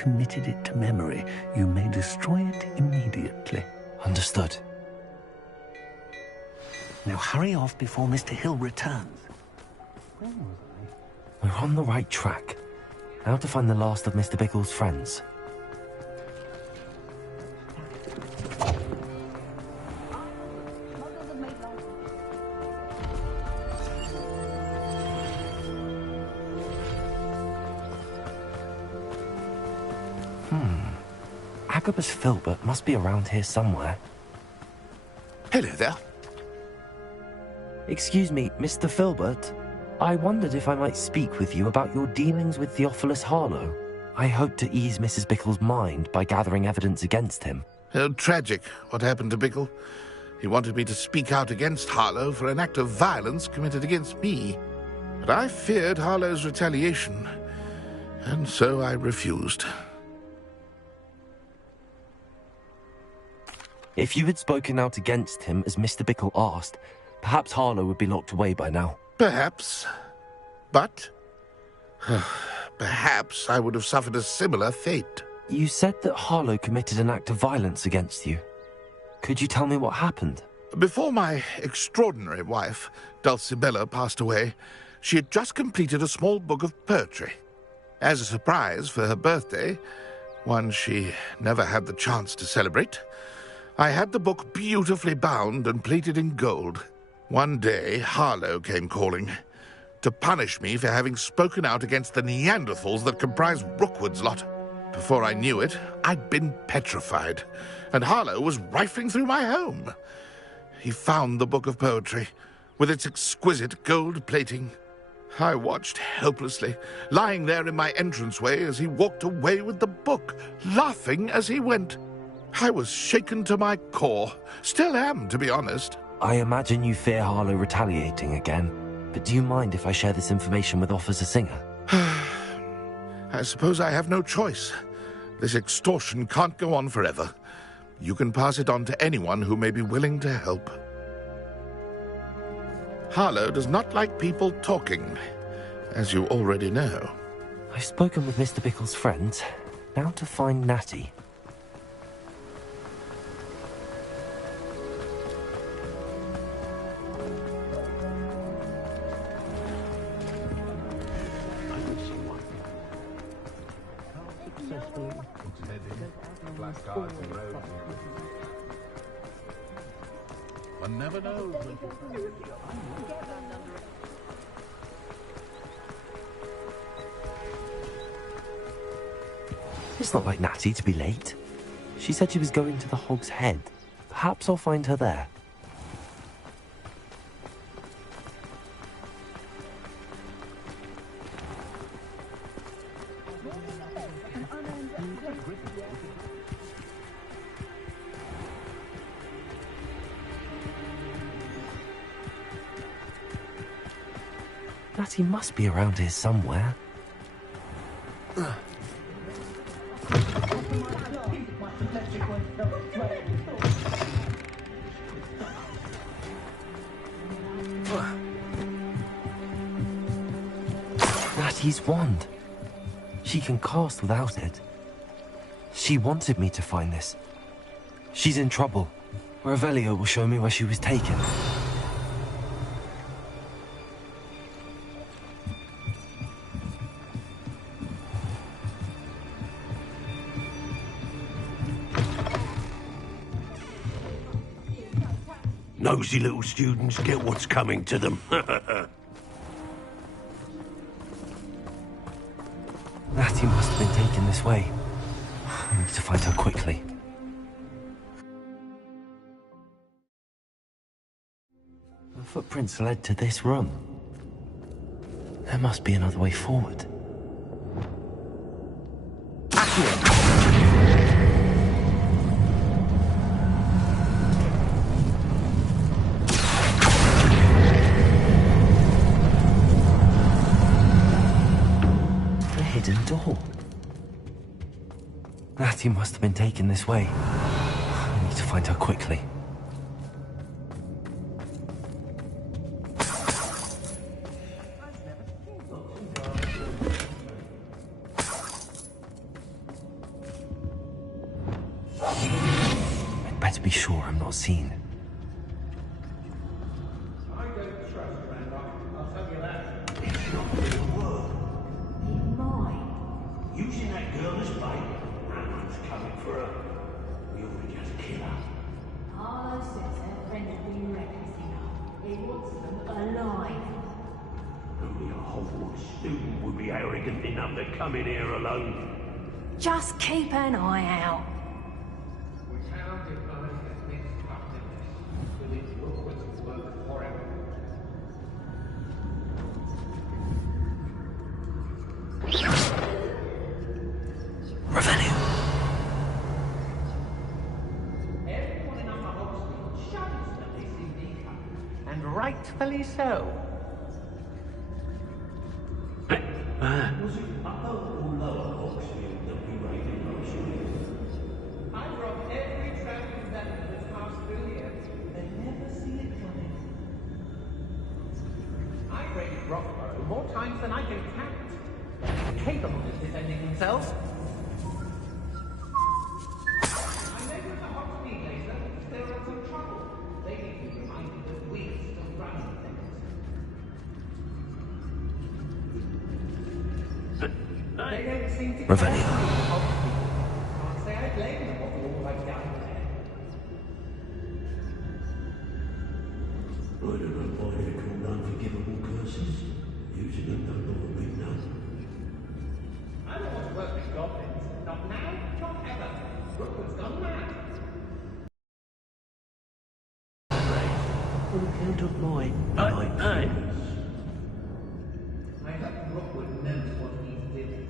committed it to memory, you may destroy it immediately. Understood. Now hurry off before Mr. Hill returns. Where was I? We're on the right track. Now to find the last of Mr. Bickle's friends. Agabus Filbert must be around here somewhere. Hello there. Excuse me, Mr. Filbert. I wondered if I might speak with you about your dealings with Theophilus Harlow. I hope to ease Mrs. Bickle's mind by gathering evidence against him. Tragic, what happened to Bickle. He wanted me to speak out against Harlow for an act of violence committed against me. But I feared Harlow's retaliation, and so I refused. If you had spoken out against him as Mr. Bickle asked, perhaps Harlow would be locked away by now. Perhaps. But perhaps I would have suffered a similar fate. You said that Harlow committed an act of violence against you. Could you tell me what happened? Before my extraordinary wife, Dulcibella, passed away, she had just completed a small book of poetry. As a surprise for her birthday, one she never had the chance to celebrate, I had the book beautifully bound and plated in gold. One day, Harlow came calling to punish me for having spoken out against the Neanderthals that comprise Rookwood's lot. Before I knew it, I'd been petrified, and Harlow was rifling through my home. He found the book of poetry, with its exquisite gold plating. I watched helplessly, lying there in my entranceway as he walked away with the book, laughing as he went. I was shaken to my core. Still am, to be honest. I imagine you fear Harlow retaliating again, but do you mind if I share this information with Officer Singer? I suppose I have no choice. This extortion can't go on forever. You can pass it on to anyone who may be willing to help. Harlow does not like people talking, as you already know. I've spoken with Mr. Bickle's friends. Now to find Natty. One never knows. It's not like Natty to be late. She said she was going to the Hog's Head. Perhaps I'll find her there. Natty must be around here somewhere. Natty's wand. She can cast without it. She wanted me to find this. She's in trouble. Revelio will show me where she was taken. Nosy little students get what's coming to them. Natty must have been taken this way. I need to find her quickly. The footprints led to this room. There must be another way forward. Hidden door. Natty must have been taken this way. I need to find her quickly. I'd better be sure I'm not seen. I don't trust Ranrock, I'll tell you that. It's not gonna work. It might. Using that girl as bait, Ranrock's coming for her. We ought to just kill her. Harlow says her friend will be reckless enough. He wants them alive. Only a Hogwarts student would be arrogant enough to come in here alone. Just keep an eye out. We cannot deny his mixed happiness. Will it Rookwood's work forever? Revelio. Everyone in Upper Hogsmeade shudders when they see me come, and rightfully so. Was it upper or lower Hogsmeade that we raided last year? I've robbed every travelling vessel that's passed through here. They never see it coming. I've raided Roxborough more times than I can count. They're capable of defending themselves. I know with the Hogsmeade laser, there are some trouble. They need to be reminded that we're still running things. They don't seem to Revelio. care about the Hogsmeade. Can't say I blame them for all I've done there. I don't know why they're called unforgivable curses. Using them no law will be none. I don't want to work with goblins. Not now, not ever. Rookwood's gone mad. On account of my night feelings. I hope Rookwood knows what he's doing.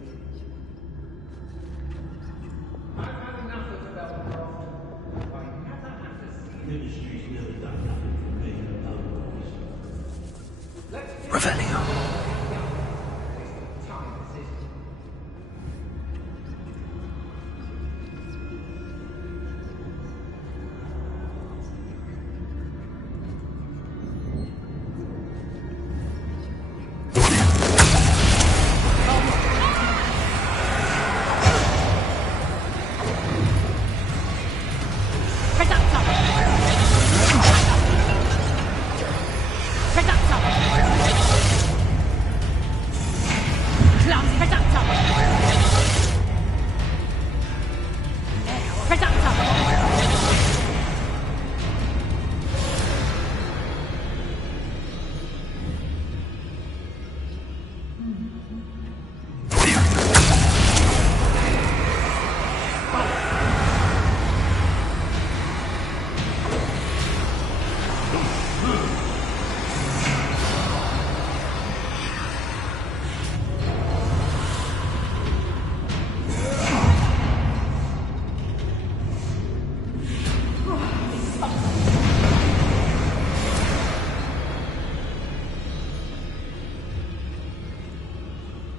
I've had enough of Spellcroft. I never have to see it. Ministry's never done nothing for me otherwise. Let's get Revelio. time, this is.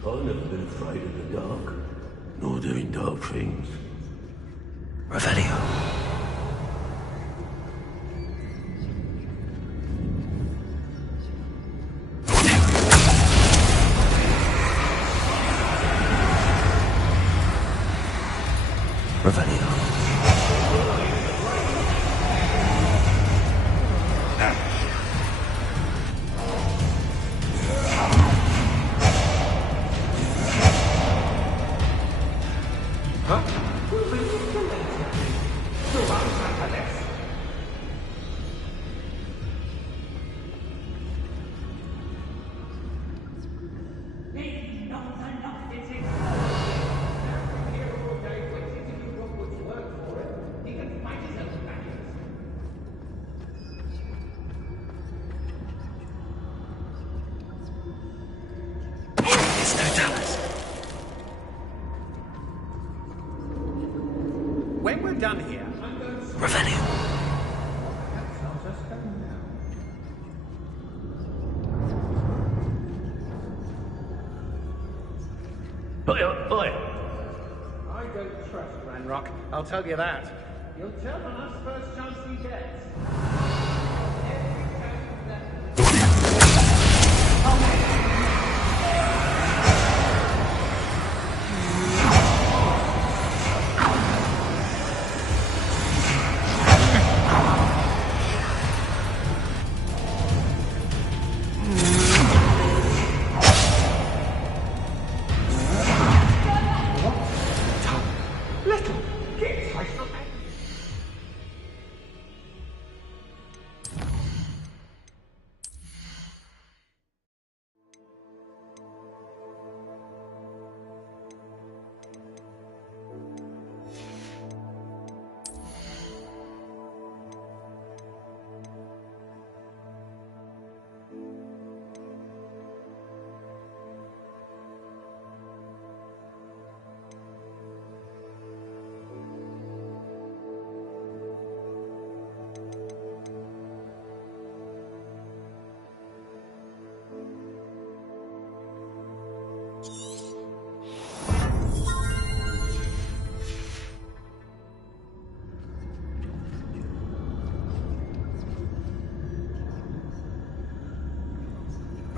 I've never been afraid of the dark, nor doing dark things. Revelio. Revelio. It's Totalis. When we're done here, I'm going to Revelio. I'll just go now. Oi! I don't trust Ranrock, I'll tell you that. He'll tell on us first chance he gets. Every chance that...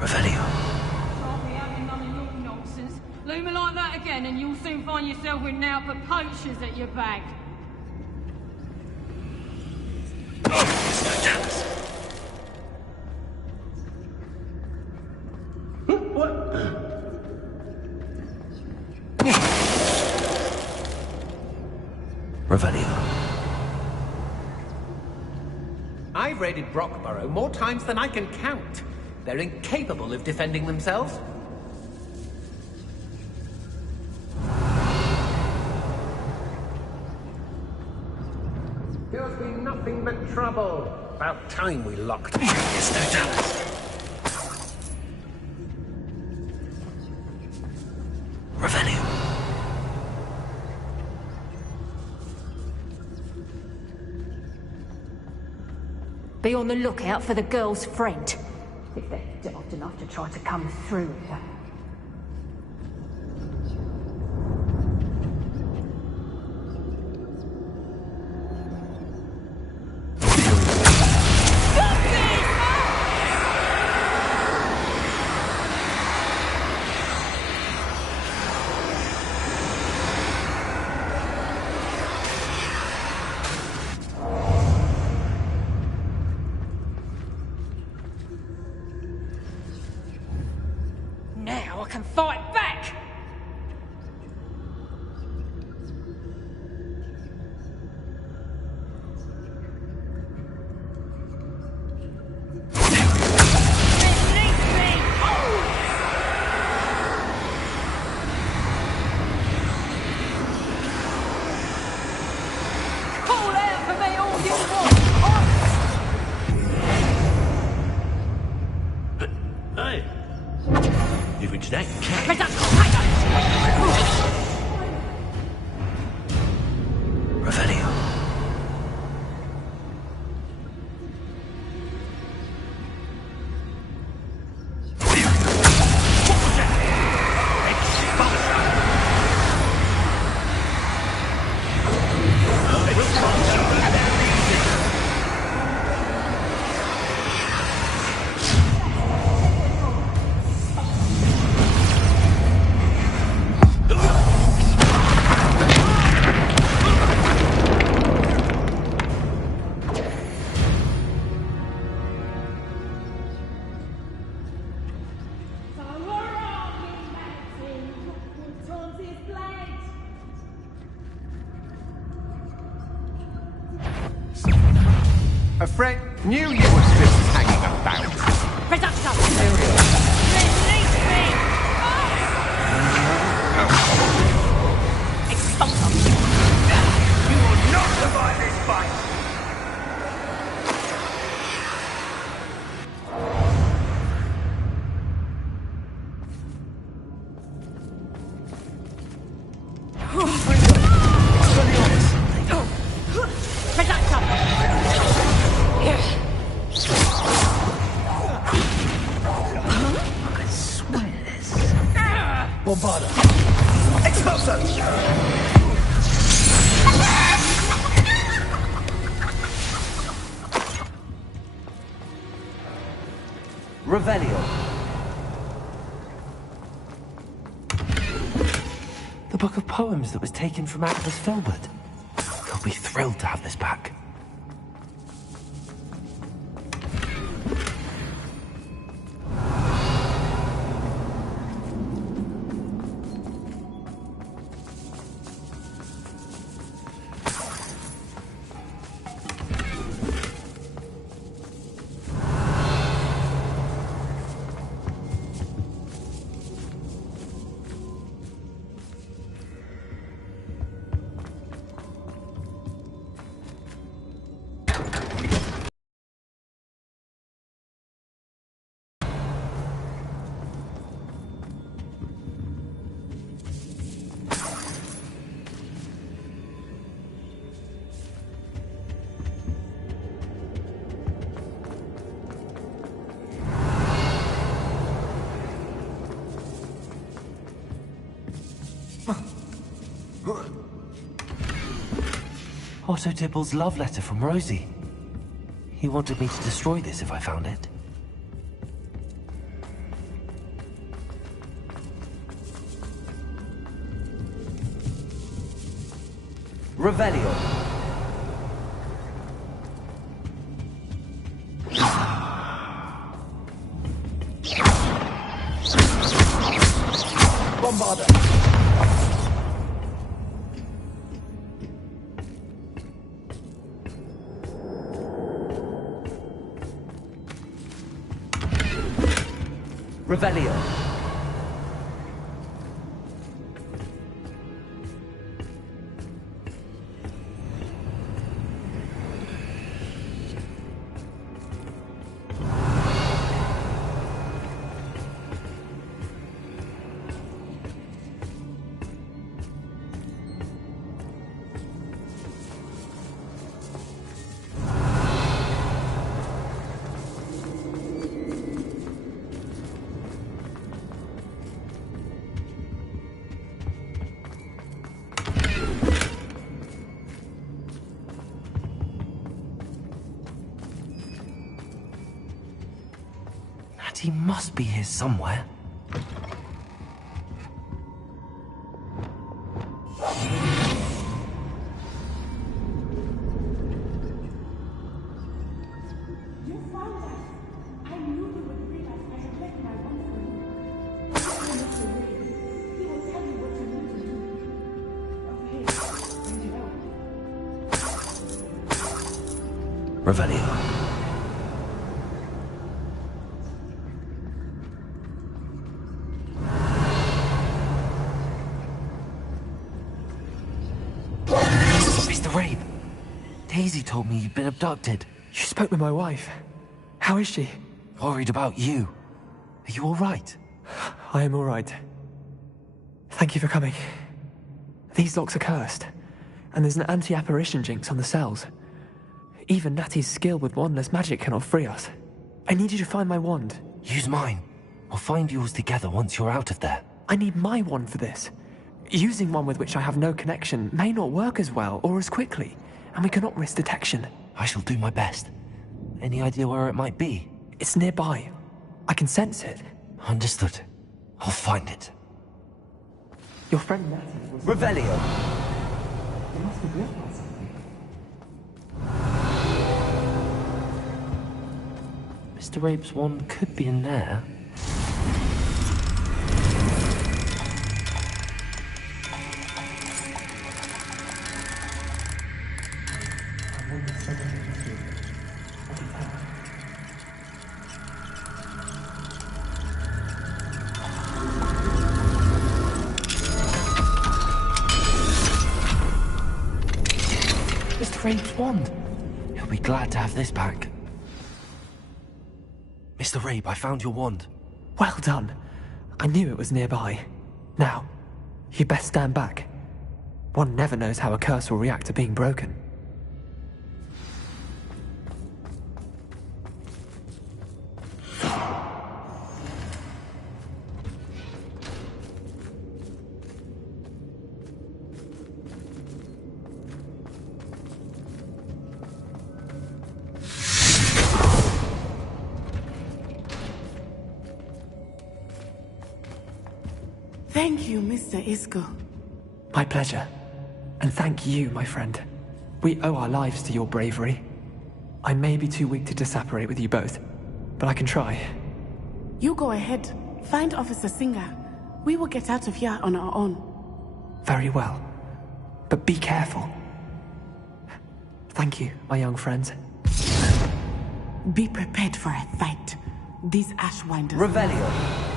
Revelio. Can't be having none of your nonsense. Leave me like that again and you'll soon find yourself with now for poachers at your back. There's no chance. Revelio. I've raided Brockborough more times than I can count. They're incapable of defending themselves. There's been nothing but trouble. About time we locked. There's no chance. Revelio. Be on the lookout for the girl's friend. If they're daft enough to try to come through here. Now I can fight back! Call out for me all you want! Hey! You've reached that Revelio. A friend knew you were still hanging about. You will not survive this fight! Bombarda. Expulso! Revelio. The book of poems that was taken from Atlas Filbert. He'll be thrilled to have this back. Otto Dibble's love letter from Rosie. He wanted me to destroy this if I found it. Revelio. Bombarda. Revelio. He must be here somewhere. You found us. I knew you would bring us. I had left my wand for you. He will tell you what you need to do. Okay, and help. Revelio. Mr. Rabe, Daisy told me you'd been abducted. You spoke with my wife. How is she? Worried about you. Are you all right? I am all right. Thank you for coming. These locks are cursed, and there's an anti-apparition jinx on the cells. Even Natty's skill with wandless magic cannot free us. I need you to find my wand. Use mine. We'll find yours together once you're out of there. I need my wand for this. Using one with which I have no connection may not work as well or as quickly, and we cannot risk detection. I shall do my best. Any idea where it might be? It's nearby. I can sense it. Understood. I'll find it. Your friend Natty was... Revelio! You must have realized something. Mr. Rabe's wand could be in there. Mr. Rabe's wand! He'll be glad to have this back. Mr. Rabe, I found your wand. Well done. I knew it was nearby. Now, you best stand back. One never knows how a curse will react to being broken. Thank you, Mr. Isco. My pleasure. And thank you, my friend. We owe our lives to your bravery. I may be too weak to disapparate with you both, but I can try. You go ahead. Find Officer Singer. We will get out of here on our own. Very well. But be careful. Thank you, my young friends. Be prepared for a fight. These Ashwinders... Revelio!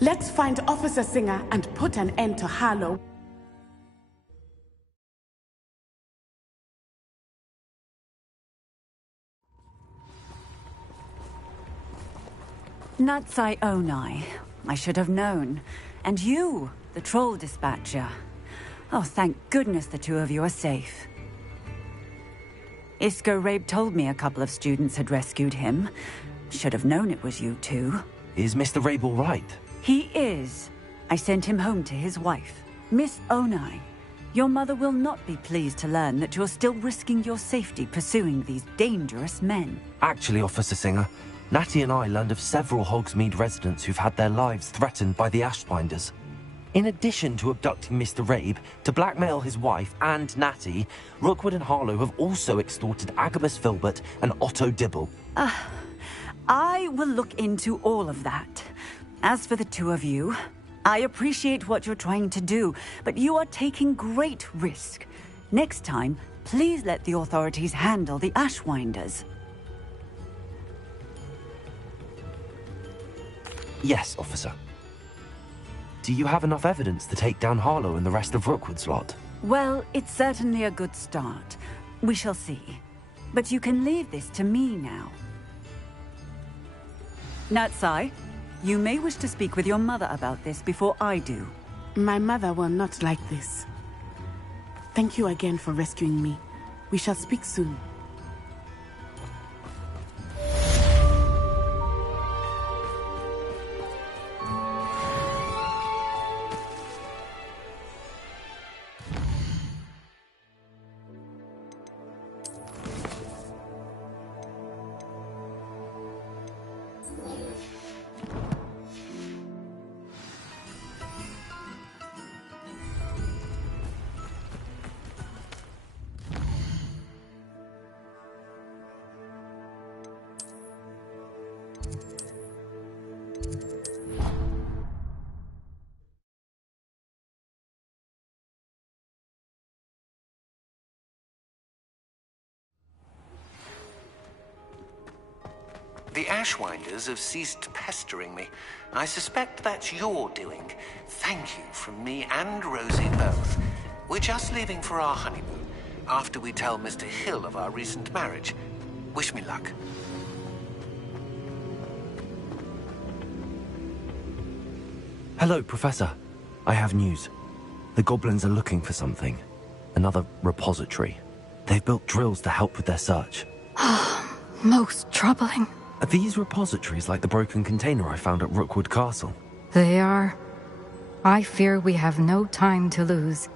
Let's find Officer Singer and put an end to Harlow. Natsai Onai. I should have known. And you, the troll dispatcher. Oh, thank goodness the two of you are safe. Isco Rabe told me a couple of students had rescued him. Should have known it was you two. Is Mr. Rabe all right? He is. I sent him home to his wife, Miss Onai. Your mother will not be pleased to learn that you're still risking your safety pursuing these dangerous men. Actually, Officer Singer, Natty and I learned of several Hogsmeade residents who've had their lives threatened by the Ashbinders. In addition to abducting Mr. Rabe to blackmail his wife and Natty, Rookwood and Harlow have also extorted Agabus Filbert and Otto Dibble. I will look into all of that. As for the two of you, I appreciate what you're trying to do, but you are taking great risk. Next time, please let the authorities handle the Ashwinders. Yes, officer. Do you have enough evidence to take down Harlow and the rest of Rookwood's lot? Well, it's certainly a good start. We shall see. But you can leave this to me now. Natsai, you may wish to speak with your mother about this before I do. My mother will not like this. Thank you again for rescuing me. We shall speak soon. The Ashwinders have ceased pestering me. I suspect that's your doing. Thank you from me and Rosie both. We're just leaving for our honeymoon, after we tell Mr. Hill of our recent marriage. Wish me luck. Hello, Professor. I have news. The goblins are looking for something. Another repository. They've built drills to help with their search. Most troubling. Are these repositories like the broken container I found at Rookwood Castle? They are. I fear we have no time to lose.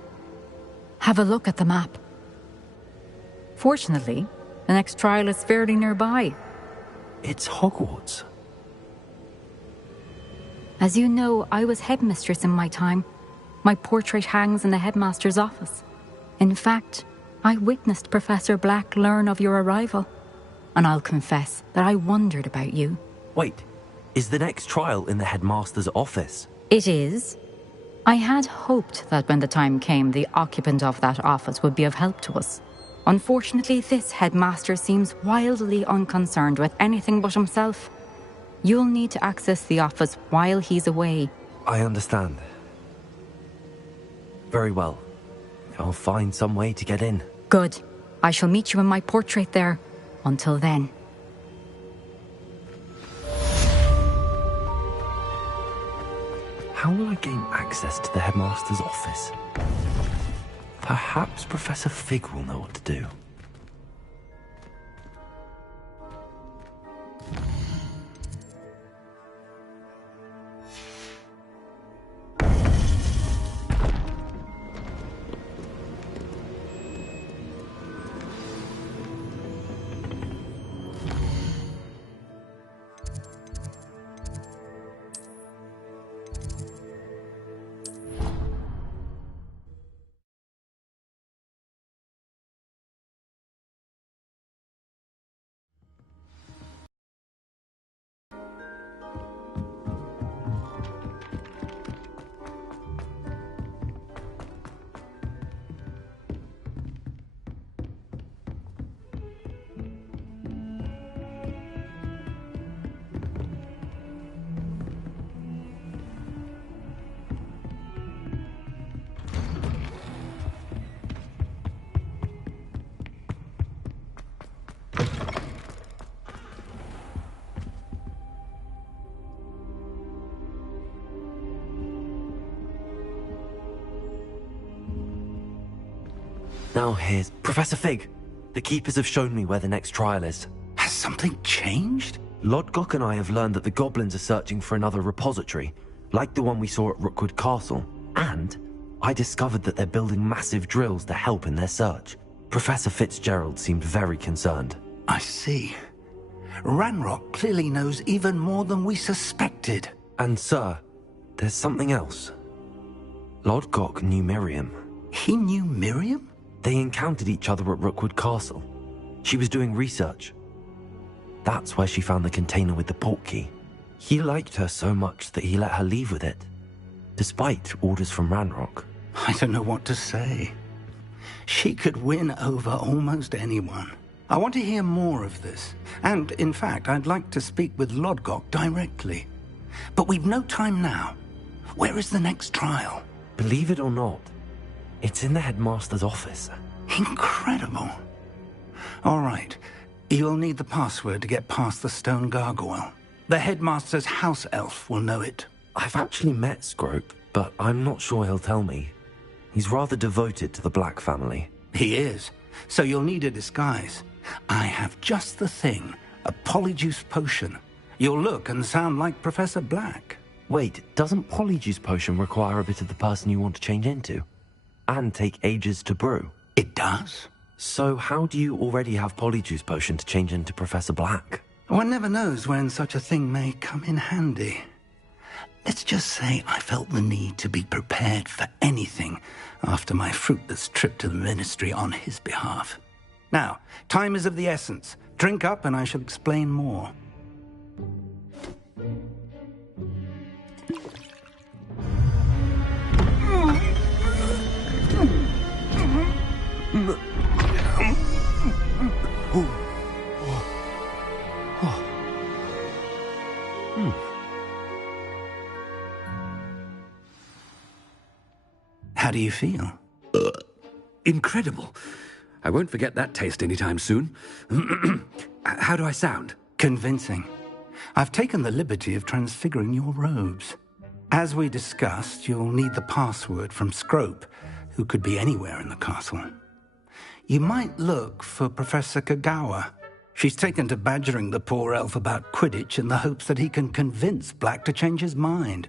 Have a look at the map. Fortunately, the next trial is fairly nearby. It's Hogwarts. As you know, I was headmistress in my time. My portrait hangs in the headmaster's office. In fact, I witnessed Professor Black learn of your arrival. And I'll confess that I wondered about you. Wait, is the next trial in the headmaster's office? It is. I had hoped that when the time came, the occupant of that office would be of help to us. Unfortunately, this headmaster seems wildly unconcerned with anything but himself. You'll need to access the office while he's away. I understand. Very well. I'll find some way to get in. Good. I shall meet you in my portrait there. Until then. How will I gain access to the headmaster's office? Perhaps Professor Fig will know what to do. Now here's Professor Fig. The Keepers have shown me where the next trial is. Has something changed? Lodgok and I have learned that the goblins are searching for another repository, like the one we saw at Rookwood Castle. And I discovered that they're building massive drills to help in their search. Professor Fitzgerald seemed very concerned. I see. Ranrock clearly knows even more than we suspected. And sir, there's something else. Lodgok knew Miriam. He knew Miriam? They encountered each other at Rookwood Castle. She was doing research. That's where she found the container with the portkey. He liked her so much that he let her leave with it, despite orders from Ranrock. I don't know what to say. She could win over almost anyone. I want to hear more of this. And, in fact, I'd like to speak with Lodgok directly. But we've no time now. Where is the next trial? Believe it or not, it's in the headmaster's office. Incredible. All right. You'll need the password to get past the stone gargoyle. The headmaster's house elf will know it. I've actually met Scrope, but I'm not sure he'll tell me. He's rather devoted to the Black family. He is. So you'll need a disguise. I have just the thing. A polyjuice potion. You'll look and sound like Professor Black. Wait, doesn't polyjuice potion require a bit of the person you want to change into? And take ages to brew? It does. So how do you already have polyjuice potion to change into Professor Black? One never knows when such a thing may come in handy. Let's just say I felt the need to be prepared for anything after my fruitless trip to the Ministry on his behalf. Now, time is of the essence. Drink up and I shall explain more. How do you feel? Incredible. I won't forget that taste anytime soon. How do I sound? Convincing. I've taken the liberty of transfiguring your robes. As we discussed, you'll need the password from Scrope, who could be anywhere in the castle. You might look for Professor Kagawa. She's taken to badgering the poor elf about Quidditch in the hopes that he can convince Black to change his mind.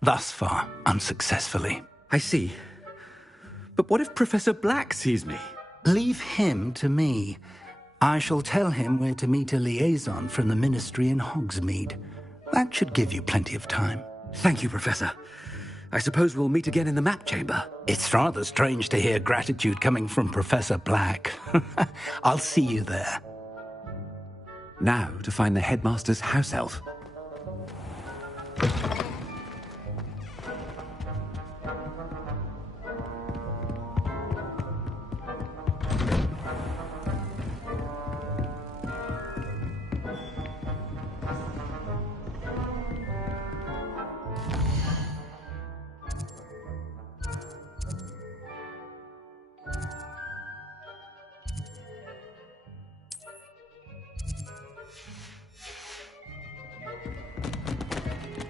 Thus far, unsuccessfully. I see. But what if Professor Black sees me? Leave him to me. I shall tell him where to meet a liaison from the Ministry in Hogsmeade. That should give you plenty of time. Thank you, Professor. I suppose we'll meet again in the map chamber. It's rather strange to hear gratitude coming from Professor Black. I'll see you there. Now to find the headmaster's house elf.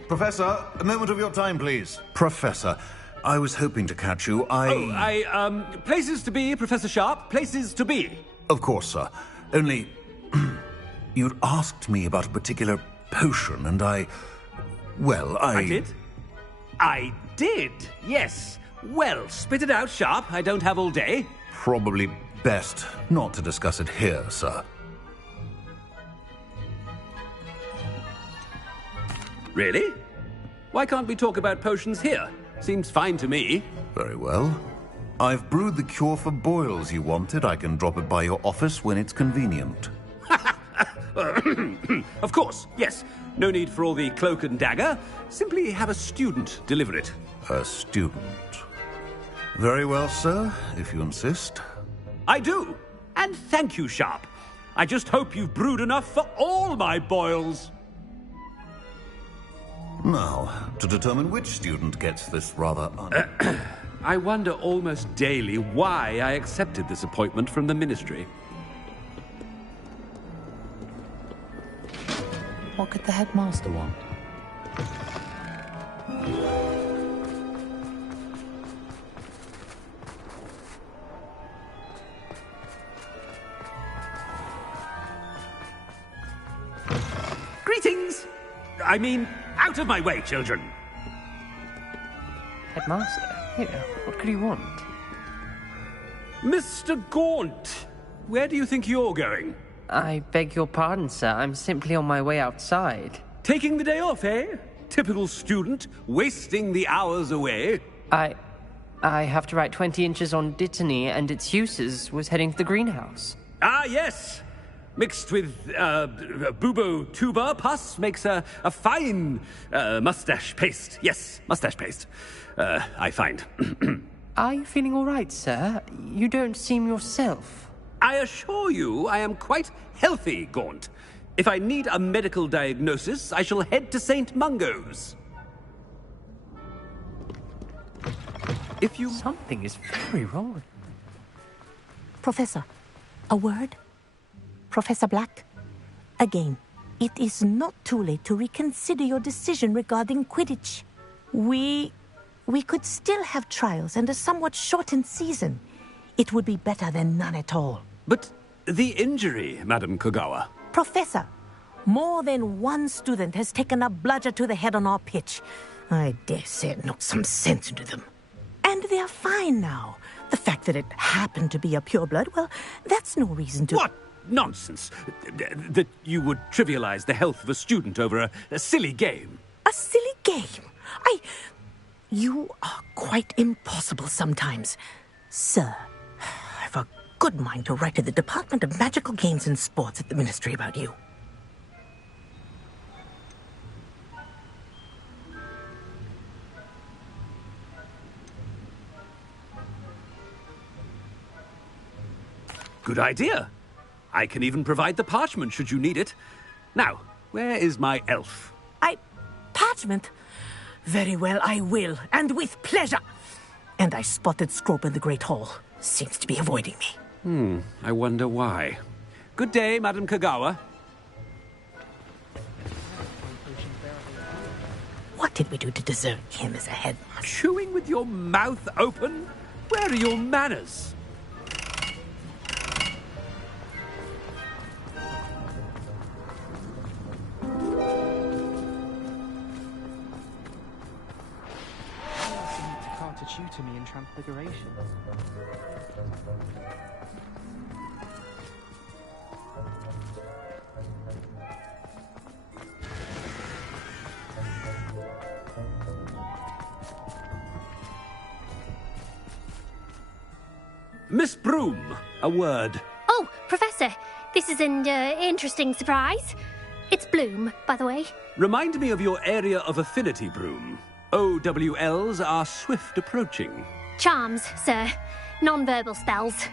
Professor, a moment of your time, please. Professor, I was hoping to catch you. Places to be, Professor Sharp. Places to be. Of course, sir. Only, you'd asked me about a particular potion, and I did? I did, yes. Well, spit it out, Sharp. I don't have all day. Probably best not to discuss it here, sir. Really? Why can't we talk about potions here? Seems fine to me. Very well. I've brewed the cure for boils you wanted. I can drop it by your office when it's convenient. Of course, yes. No need for all the cloak and dagger. Simply have a student deliver it. A student. Very well, sir, if you insist. I do. And thank you, Sharp. I just hope you've brewed enough for all my boils. Now, to determine which student gets this rather I wonder almost daily why I accepted this appointment from the Ministry. What could the headmaster want? I mean, out of my way, children! Headmaster? Here, what could you want? Mr. Gaunt, where do you think you're going? I beg your pardon, sir. I'm simply on my way outside. Taking the day off, eh? Typical student, wasting the hours away. I have to write 20 inches on Dittany and its uses. Was heading to the greenhouse. Ah, yes! Mixed with bubo tuber pus makes a fine mustache paste. Yes, mustache paste. I find. Are you feeling all right, sir? You don't seem yourself. I assure you I am quite healthy, Gaunt. If I need a medical diagnosis, I shall head to St. Mungo's. If you... Something is very wrong. Professor, a word? Professor Black? Again, it is not too late to reconsider your decision regarding Quidditch. We could still have trials and a somewhat shortened season. It would be better than none at all. But the injury, Madam Kogawa. Professor, more than one student has taken a bludger to the head on our pitch. I dare say it knocked some sense into them. And they're fine now. The fact that it happened to be a pureblood, well, that's no reason to... What nonsense! That you would trivialize the health of a student over a silly game. A silly game? You are quite impossible sometimes. Sir, I've a good mind to write to the Department of Magical Games and Sports at the Ministry about you. Good idea. I can even provide the parchment should you need it. Now, where is my elf? Parchment? Very well, I will, and with pleasure. And I spotted Scrope in the Great Hall. Seems to be avoiding me. I wonder why. Good day, Madam Kogawa. What did we do to deserve him as a headmaster? Chewing with your mouth open? Where are your manners? To tutor me in Transfiguration. Miss Broom, a word. Oh, Professor, this is an interesting surprise. It's Bloom, by the way. Remind me of your area of affinity, Broom. OWLs are swift approaching. Charms, sir. Non-verbal spells.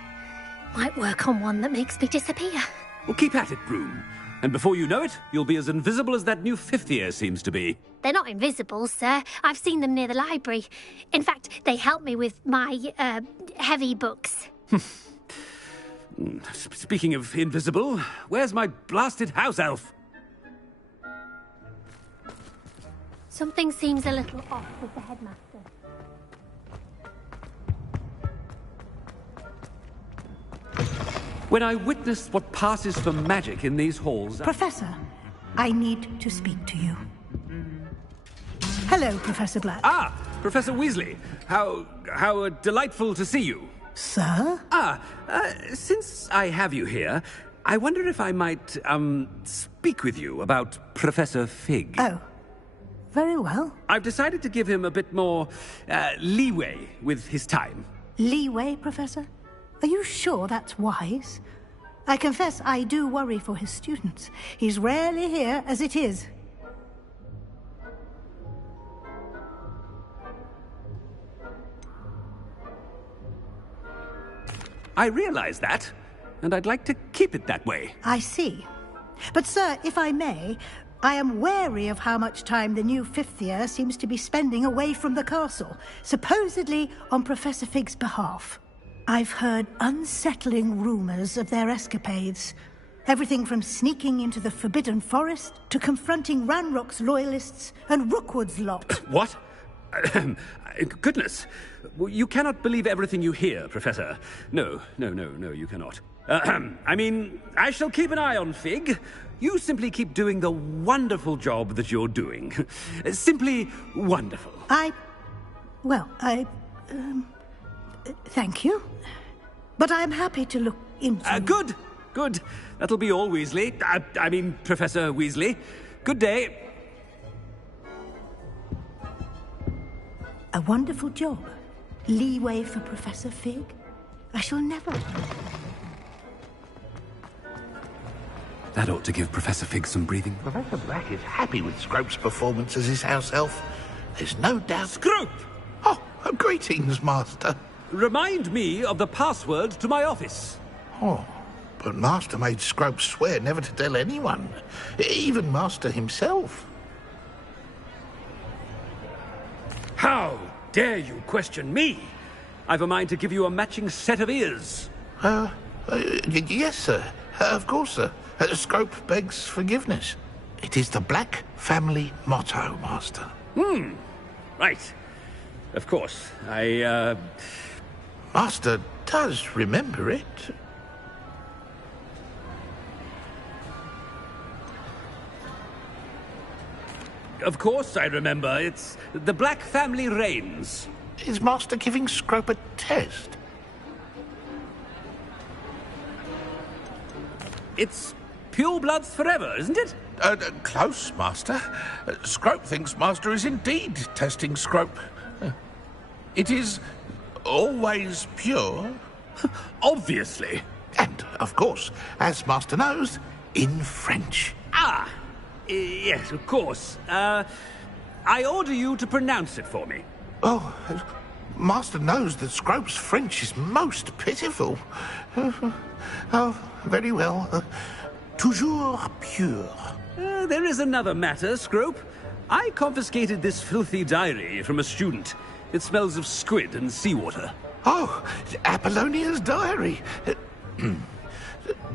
Might work on one that makes me disappear. Well, keep at it, Broom. And before you know it, you'll be as invisible as that new fifth year seems to be. They're not invisible, sir. I've seen them near the library. In fact, they help me with my, heavy books. Speaking of invisible, where's my blasted house elf? Something seems a little off with the headmaster. When I witnessed what passes for magic in these halls... Professor, I need to speak to you. Hello, Professor Black. Ah, Professor Weasley. How delightful to see you. Sir? Since I have you here, I wonder if I might, speak with you about Professor Fig. Oh. Very well. I've decided to give him a bit more leeway with his time. Leeway, Professor? Are you sure that's wise? I confess I do worry for his students. He's rarely here as it is. I realize that, and I'd like to keep it that way. I see. But, sir, if I may, I am wary of how much time the new fifth year seems to be spending away from the castle, supposedly on Professor Fig's behalf. I've heard unsettling rumors of their escapades. Everything from sneaking into the Forbidden Forest to confronting Ranrock's loyalists and Rookwood's lot. What? Goodness. You cannot believe everything you hear, Professor. No, you cannot. I shall keep an eye on Fig. You simply keep doing the wonderful job that you're doing. Simply wonderful. Thank you. But I'm happy to look into... Good. That'll be all, Weasley. Professor Weasley. Good day. A wonderful job. Leeway for Professor Fig. I shall never... That ought to give Professor Fig some breathing. Professor Black is happy with Scrope's performance as his house elf. There's no doubt... Scrope! Oh, greetings, Master. Remind me of the password to my office. Oh, but Master made Scrope swear never to tell anyone. Even Master himself. How dare you question me? I've a mind to give you a matching set of ears. Yes, sir. Of course, sir. Scrope begs forgiveness. It is the Black family motto, Master. Right. Of course. Master does remember it. Of course I remember. It's the Black family reigns. Is Master giving Scrope a test? It's pure bloods forever, isn't it? Close, Master. Scrope thinks Master is indeed testing Scrope. It is always pure. Obviously. And, of course, as Master knows, in French. Yes, of course. I order you to pronounce it for me. Oh, Master knows that Scrope's French is most pitiful. Oh, very well. Toujours pure. There is another matter, Scrope. I confiscated this filthy diary from a student. It smells of squid and seawater. Oh, Apollonia's diary.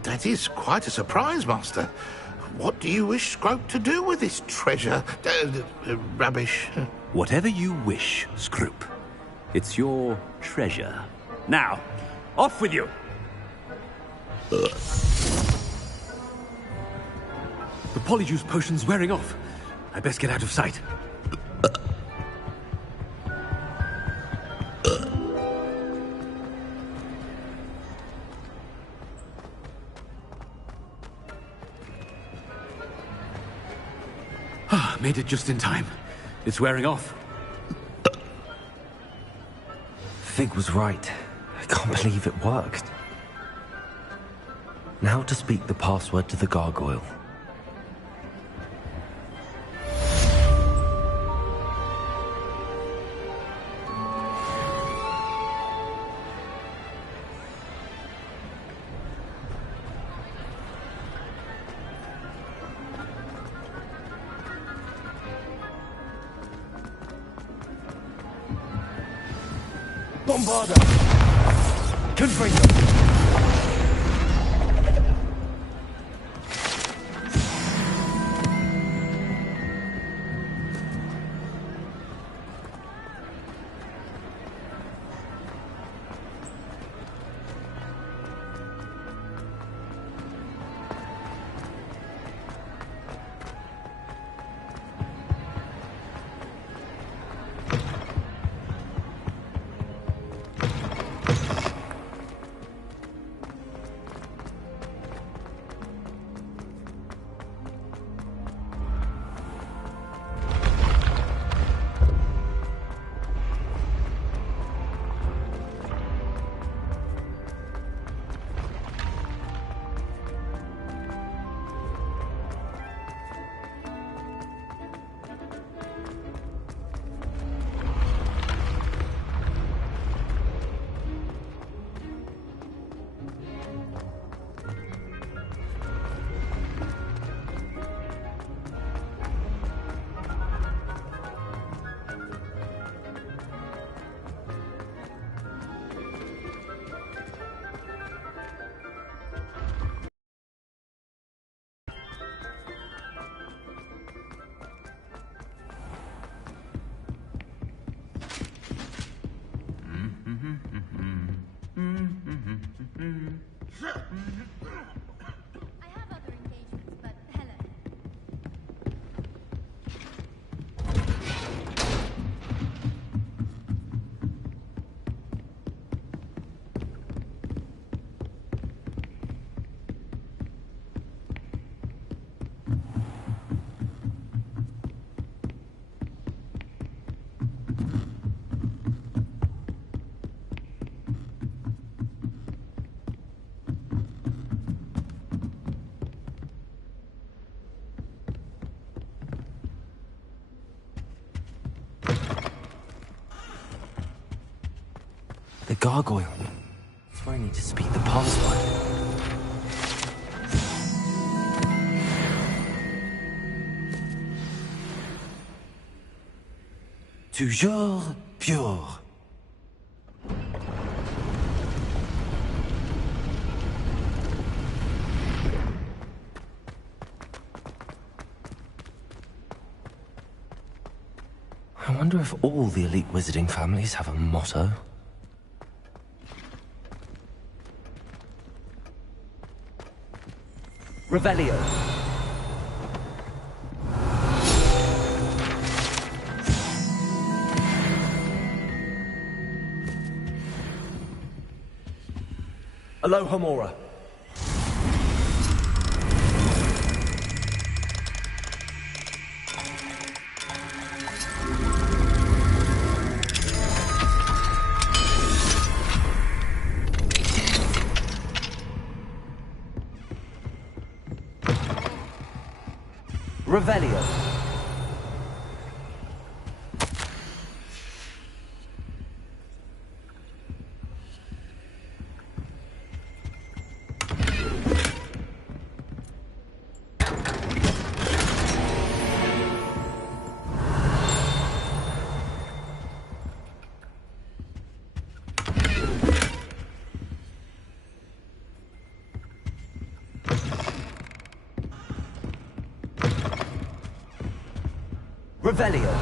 That is quite a surprise, Master. What do you wish Scrope to do with this treasure? Rubbish. Whatever you wish, Scrope. It's your treasure. Now, off with you. The Polyjuice potion's wearing off. I best get out of sight. Made it just in time. It's wearing off. Fig was right. I can't believe it worked. Now to speak the password to the gargoyle. Bombarda! Confringo! gargoyle. That's where I need to speak the password. Toujours pure. I wonder if all the elite wizarding families have a motto. Revelio. Alohomora. Revelio. Revelio.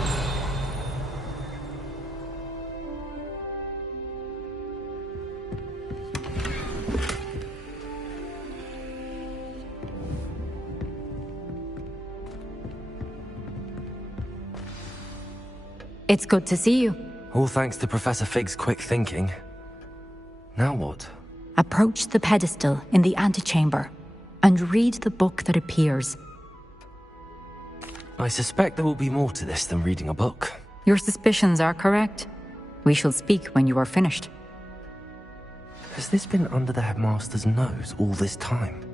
It's good to see you. All thanks to Professor Fig's quick thinking. Now what? Approach the pedestal in the antechamber and read the book that appears. I suspect there will be more to this than reading a book. Your suspicions are correct. We shall speak when you are finished. Has this been under the headmaster's nose all this time?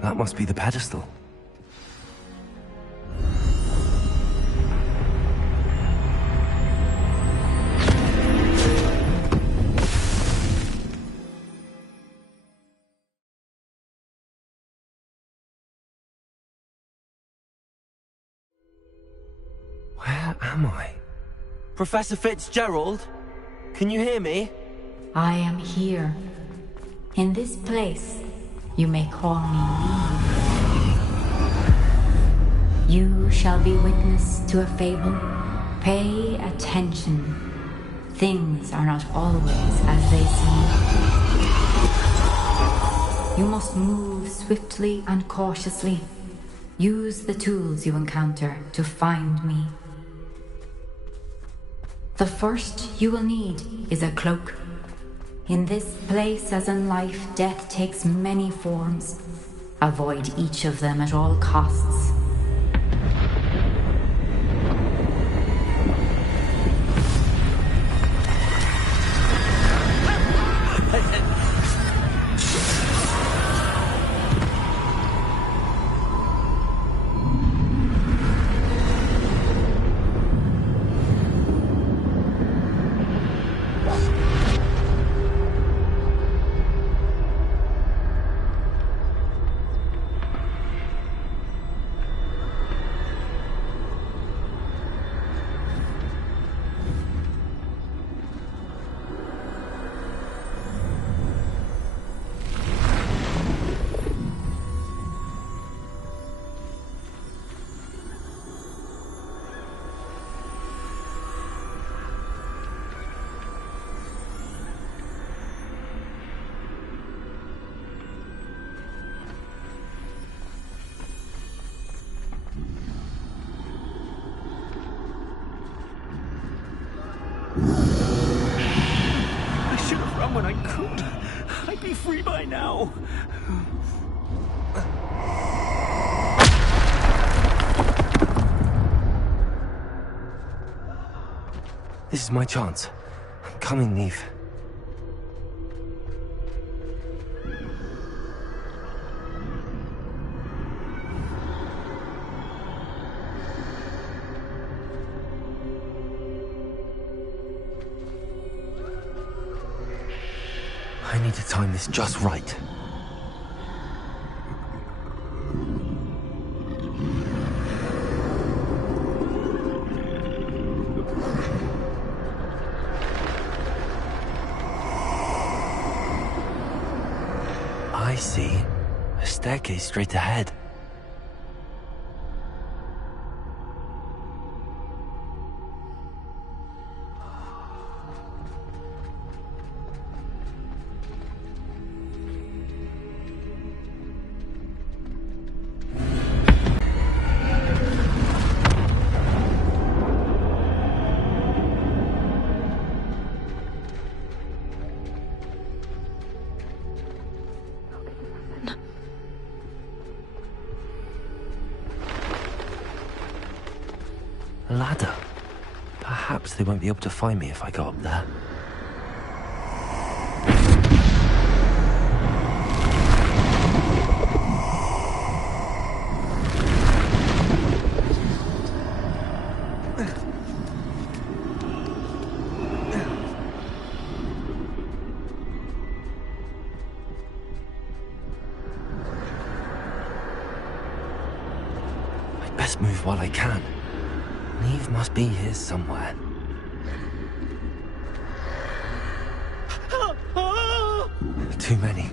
That must be the pedestal. Where am I? Professor Fitzgerald? Can you hear me? I am here. In this place, you may call me Neve. You shall be witness to a fable. Pay attention. Things are not always as they seem. You must move swiftly and cautiously. Use the tools you encounter to find me. The first you will need is a cloak. In this place, as in life, death takes many forms. Avoid each of them at all costs. When I could, I'd be free by now. This is my chance. I'm coming, Neve. I need to time this just right. I see. A staircase straight ahead. A ladder. Perhaps they won't be able to find me if I go up there. I'd best move while I can. Neve must be here somewhere. Too many.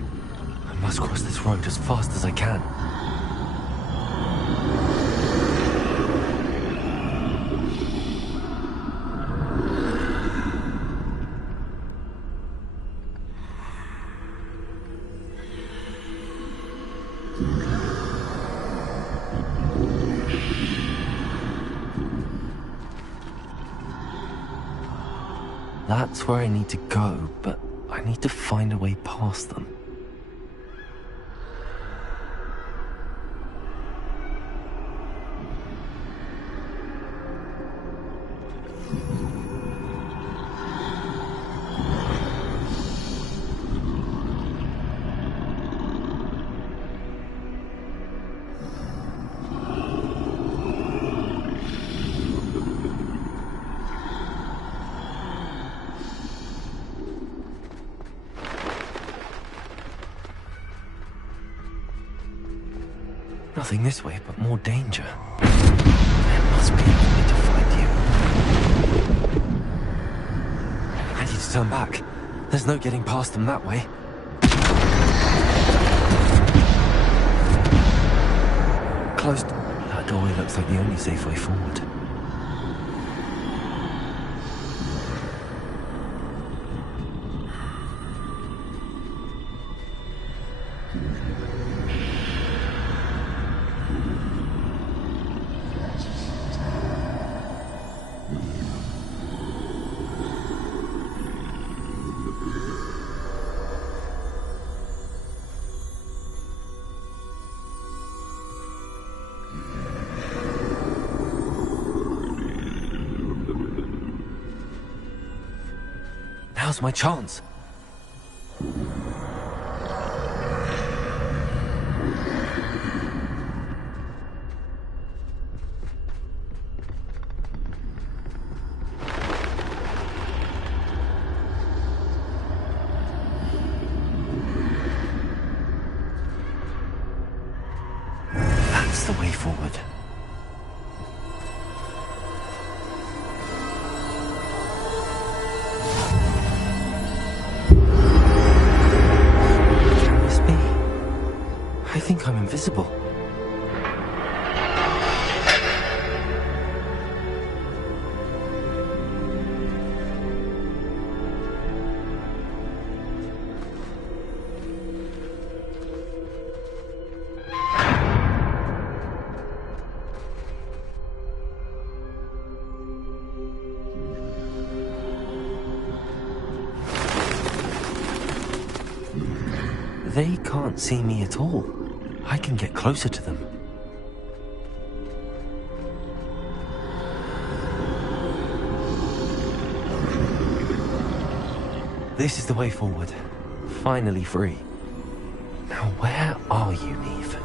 I must cross this road as fast as I can. That's where I need to go, but I need to find a way past them. Nothing this way, but more danger. There must be a way to find you. I need to turn back. There's no getting past them that way. Closed. That doorway looks like the only safe way forward. Now's my chance. That's the way forward. I think I'm invisible. They can't see me at all. I can get closer to them. This is the way forward. Finally free. Now where are you, Neve?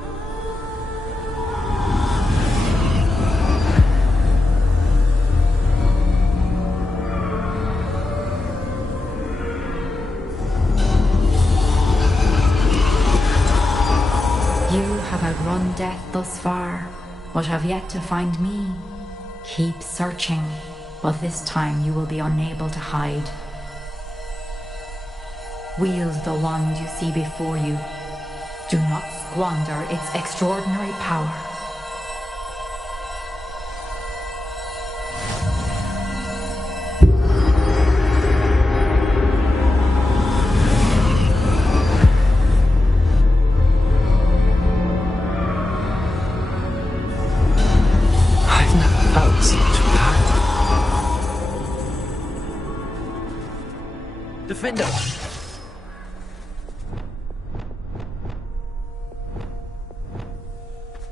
outrun death thus far, but have yet to find me. Keep searching, but this time you will be unable to hide. Wield the wand you see before you. Do not squander its extraordinary power. I've never felt such power. Defender!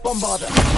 Bombarder!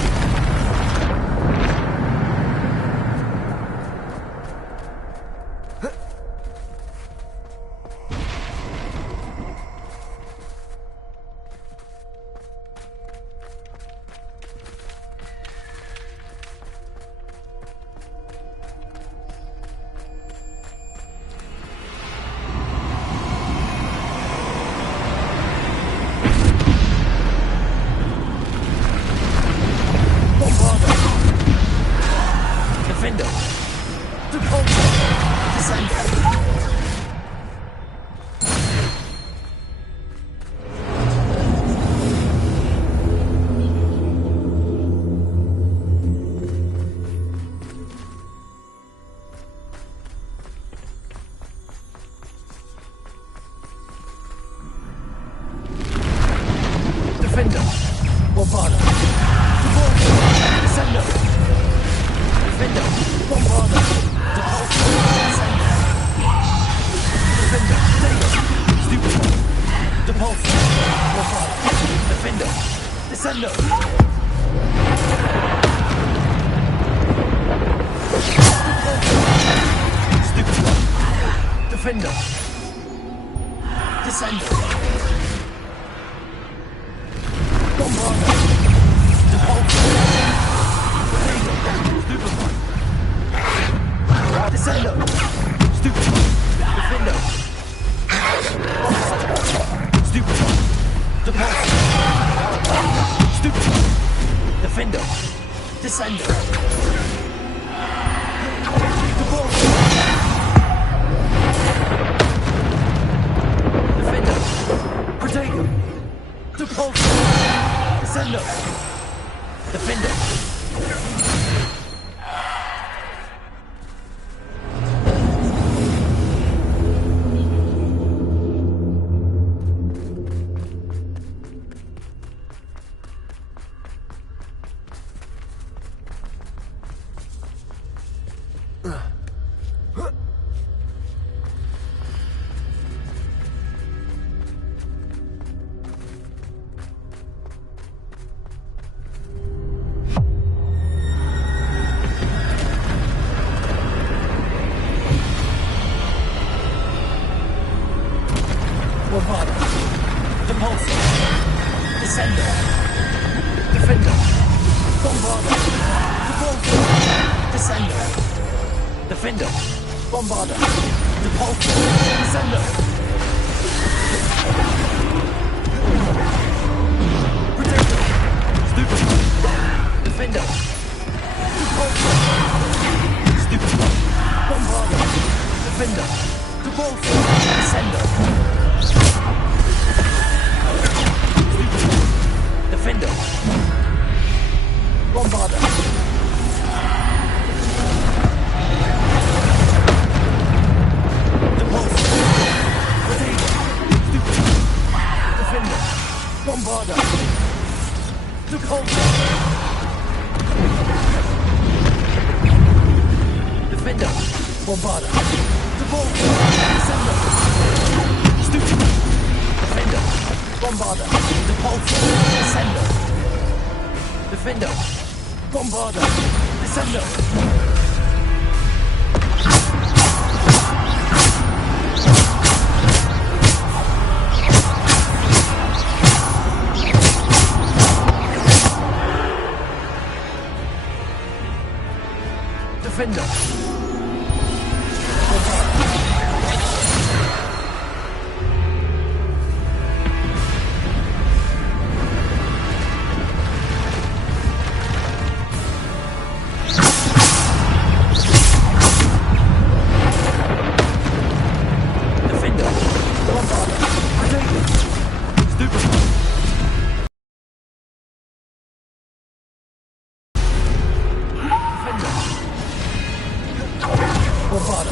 Bombarda.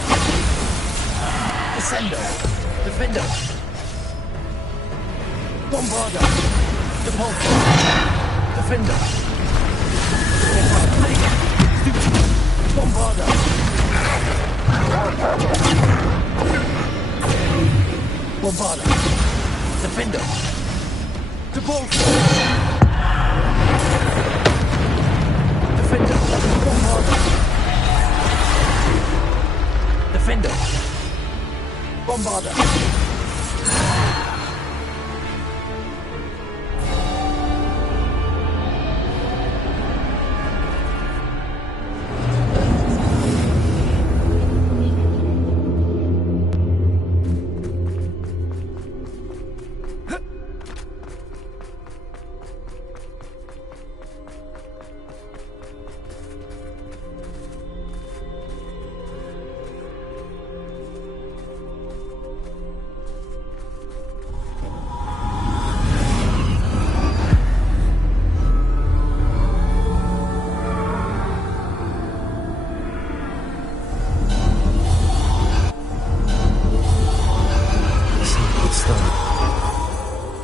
Descendo. Defendo. Bombarda. Depulso. Defendo. Bombarda. Bombarda. Defendo. Depulso. Defendo. Bombarda. Defendo. Bombarda.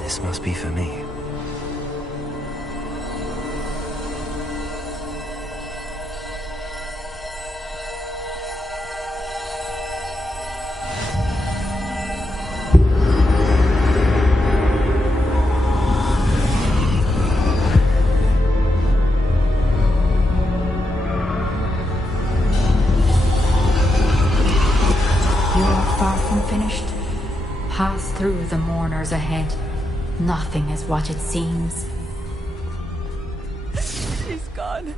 This must be for me. Far from finished. Pass through the mourners ahead. Nothing is what it seems. She's gone.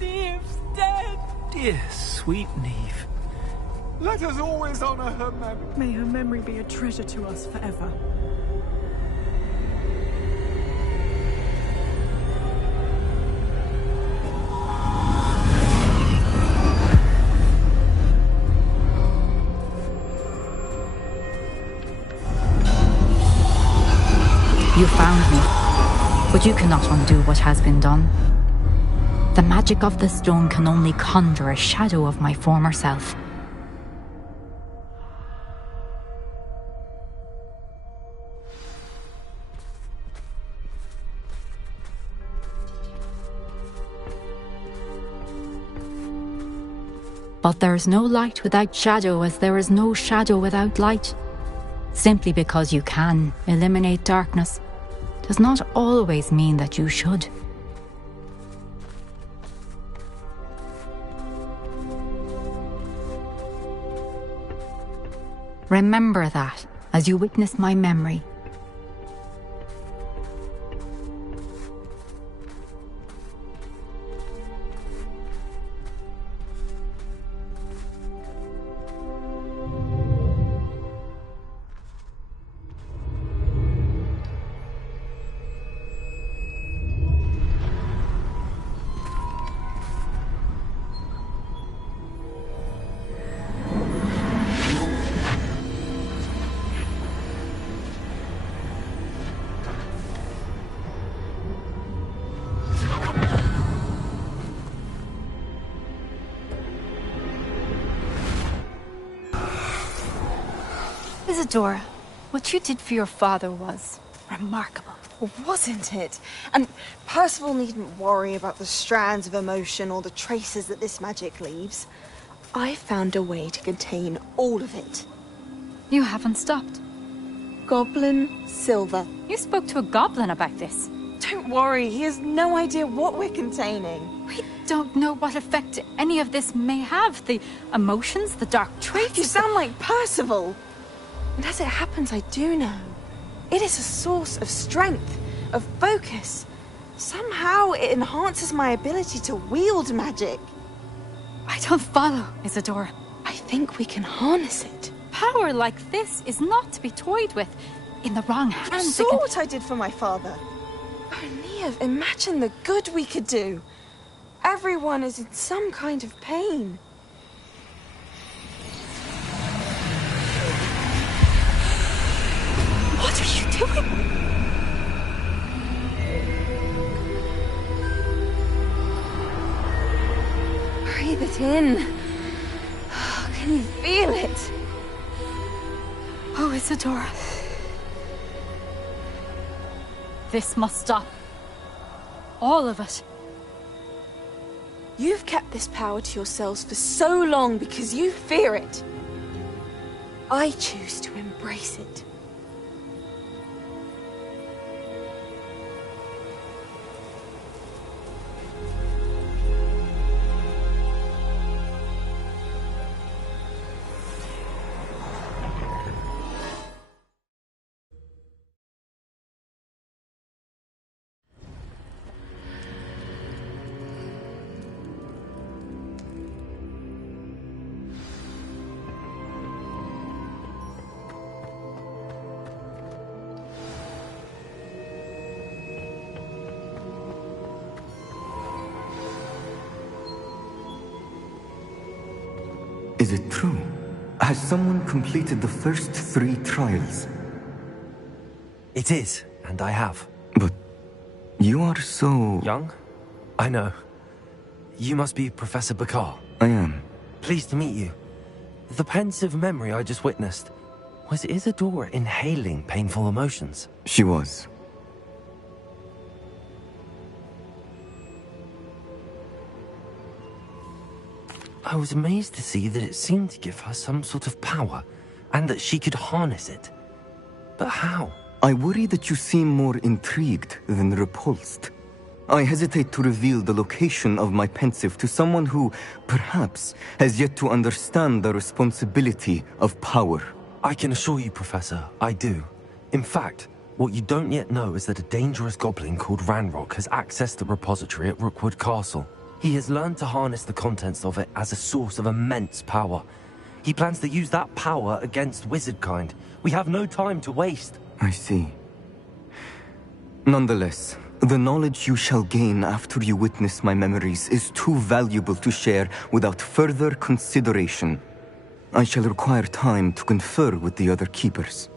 Neve's dead. Dear, sweet Neve. Let us always honor her memory. May her memory be a treasure to us forever. You found me, but you cannot undo what has been done. The magic of the stone can only conjure a shadow of my former self. But there is no light without shadow, as there is no shadow without light. Simply because you can eliminate darkness does not always mean that you should. Remember that as you witness my memory. Isadora, what you did for your father was remarkable. Wasn't it? And Percival needn't worry about the strands of emotion or the traces that this magic leaves. I found a way to contain all of it. You haven't stopped. Goblin Silver. You spoke to a goblin about this. Don't worry, he has no idea what we're containing. We don't know what effect any of this may have. The emotions, the dark traits. You sound like Percival. And as it happens, I do know. It is a source of strength, of focus. Somehow it enhances my ability to wield magic. I don't follow, Isadora. I think we can harness it. Power like this is not to be toyed with. In the wrong hands. You saw what I did for my father. Oh, Neve, imagine the good we could do. Everyone is in some kind of pain. What are you doing? it in. Can you feel it? Oh, Isadora. This must stop. All of it. You've kept this power to yourselves for so long because you fear it. I choose to embrace it. Is it true? Has someone completed the first 3 trials? It is, and I have. But you are so... young? I know. You must be Professor Bakar. I am. Pleased to meet you. The pensive memory I just witnessed, was Isadora inhaling painful emotions? She was. I was amazed to see that it seemed to give her some sort of power, and that she could harness it. But how? I worry that you seem more intrigued than repulsed. I hesitate to reveal the location of my pensive to someone who, perhaps, has yet to understand the responsibility of power. I can assure you, Professor, I do. In fact, what you don't yet know is that a dangerous goblin called Ranrock has accessed the repository at Rookwood Castle. He has learned to harness the contents of it as a source of immense power. He plans to use that power against wizardkind. We have no time to waste. I see. Nonetheless, the knowledge you shall gain after you witness my memories is too valuable to share without further consideration. I shall require time to confer with the other keepers.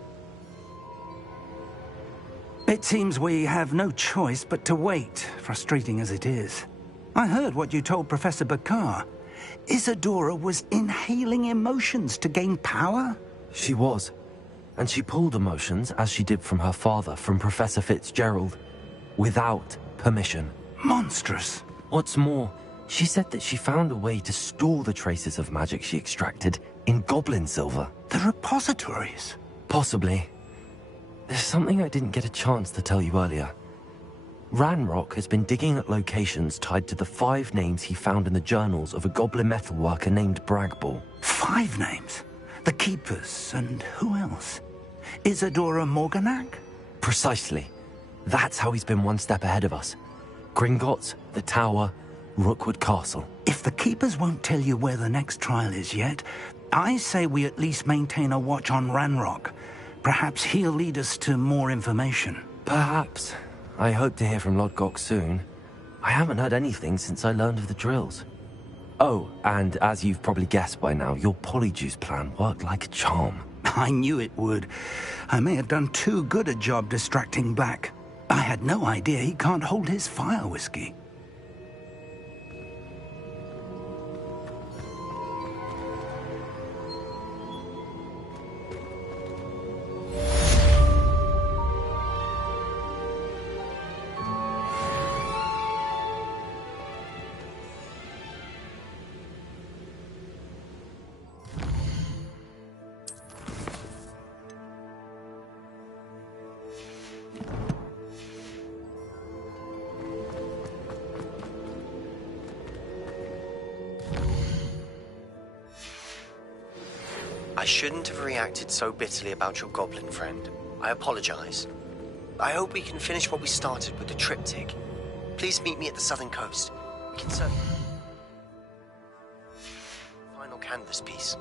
It seems we have no choice but to wait, frustrating as it is. I heard what you told Professor Bakar. Isadora was inhaling emotions to gain power? She was. And she pulled emotions, as she did from her father, from Professor Fitzgerald, without permission. Monstrous. What's more, she said that she found a way to store the traces of magic she extracted in goblin silver. The repositories? Possibly. There's something I didn't get a chance to tell you earlier. Ranrock has been digging at locations tied to the 5 names he found in the journals of a goblin metalworker named Bragball. 5 names? The Keepers, and who else? Isadora Morganac? Precisely. That's how he's been one step ahead of us. Gringotts, the Tower, Rookwood Castle. If the Keepers won't tell you where the next trial is yet, I say we at least maintain a watch on Ranrock. Perhaps he'll lead us to more information. Perhaps. I hope to hear from Lodgok soon. I haven't heard anything since I learned of the drills. Oh, and as you've probably guessed by now, your Polyjuice plan worked like a charm. I knew it would. I may have done too good a job distracting Black. I had no idea he can't hold his fire whiskey. I shouldn't have reacted so bitterly about your goblin friend. I apologize. I hope we can finish what we started with the triptych. Please meet me at the southern coast. We can certainly... Final canvas piece.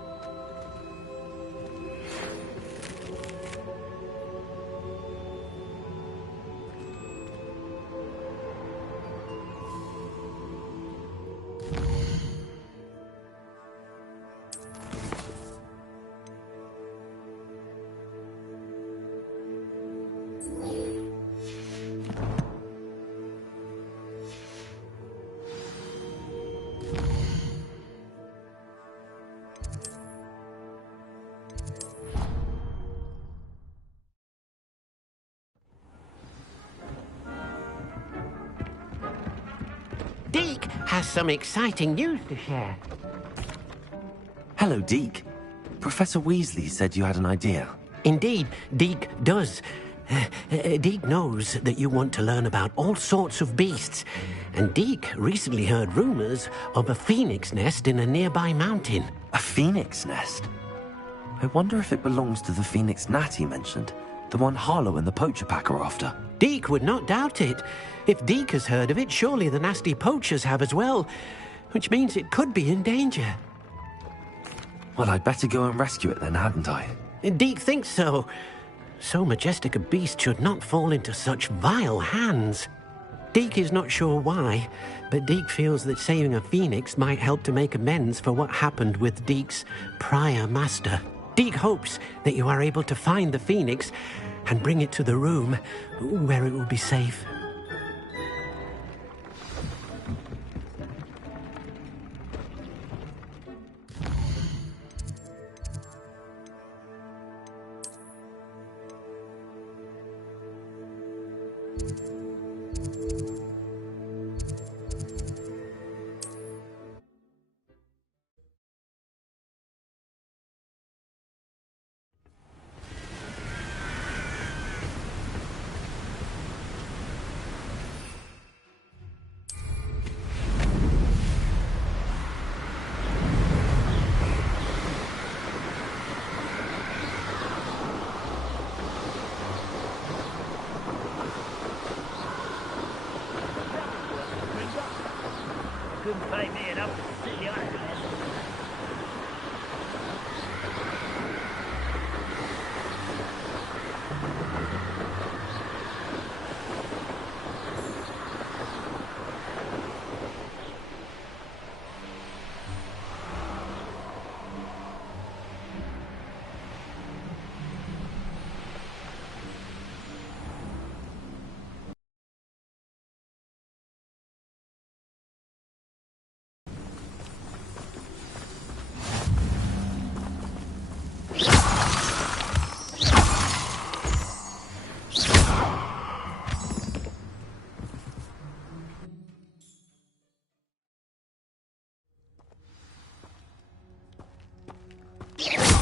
Deke has some exciting news to share. Hello, Deke. Professor Weasley said you had an idea. Indeed, Deke does. Deke knows that you want to learn about all sorts of beasts, and Deke recently heard rumors of a phoenix nest in a nearby mountain. A phoenix nest? I wonder if it belongs to the phoenix Natty mentioned, the one Harlow and the poacher pack are after. Deke would not doubt it. If Deke has heard of it, surely the nasty poachers have as well, which means it could be in danger. Well, I'd better go and rescue it then, hadn't I? Deke thinks so. So majestic a beast should not fall into such vile hands. Deke is not sure why, but Deke feels that saving a phoenix might help to make amends for what happened with Deke's prior master. Deke hopes that you are able to find the phoenix and bring it to the room where it will be safe. Couldn't pay me enough to see the iron.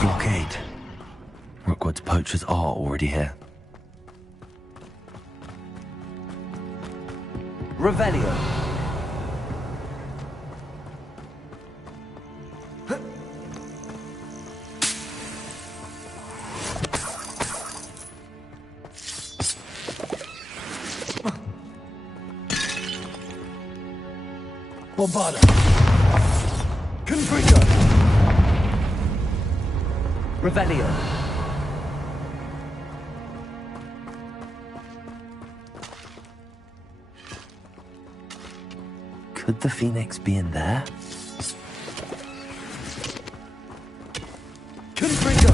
Blockade. Rookwood's poachers are already here. Revelio. Bombarda. Confringo. Revelio. Could the Phoenix be in there? Confringo.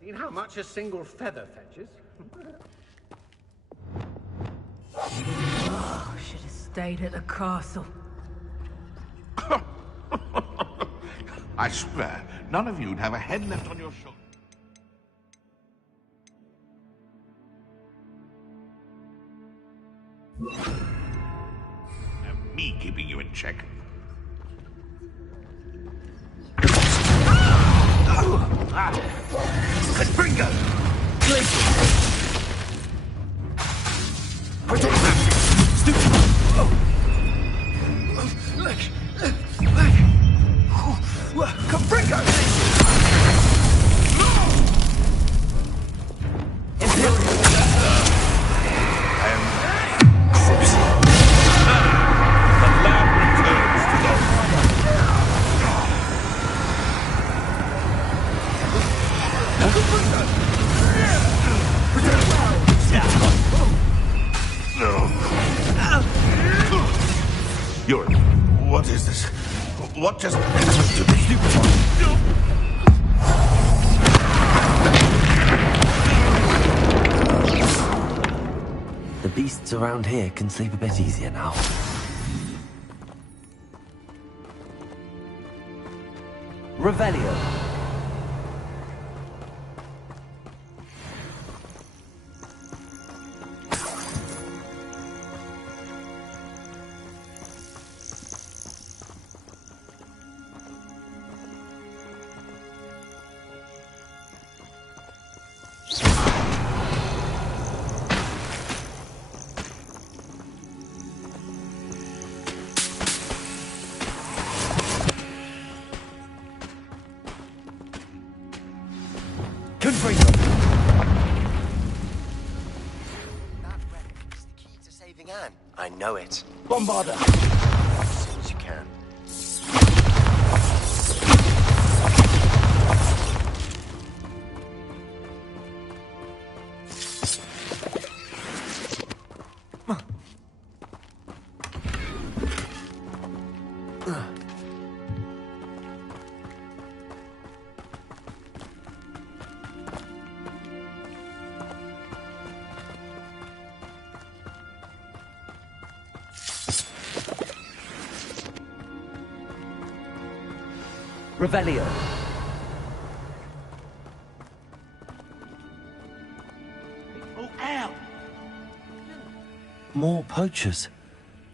Seen how much a single feather fetches? Oh, should have stayed at the castle. I swear, none of you'd have a head left on your shoulder. And me keeping you in check. Confringo! Glacier! Confringo! Yuri, what is this? What just happened to me? The beasts around here can sleep a bit easier now. Revelio. I know it. Bombarda! As soon as you can. Revelio. Oh, ow! More poachers.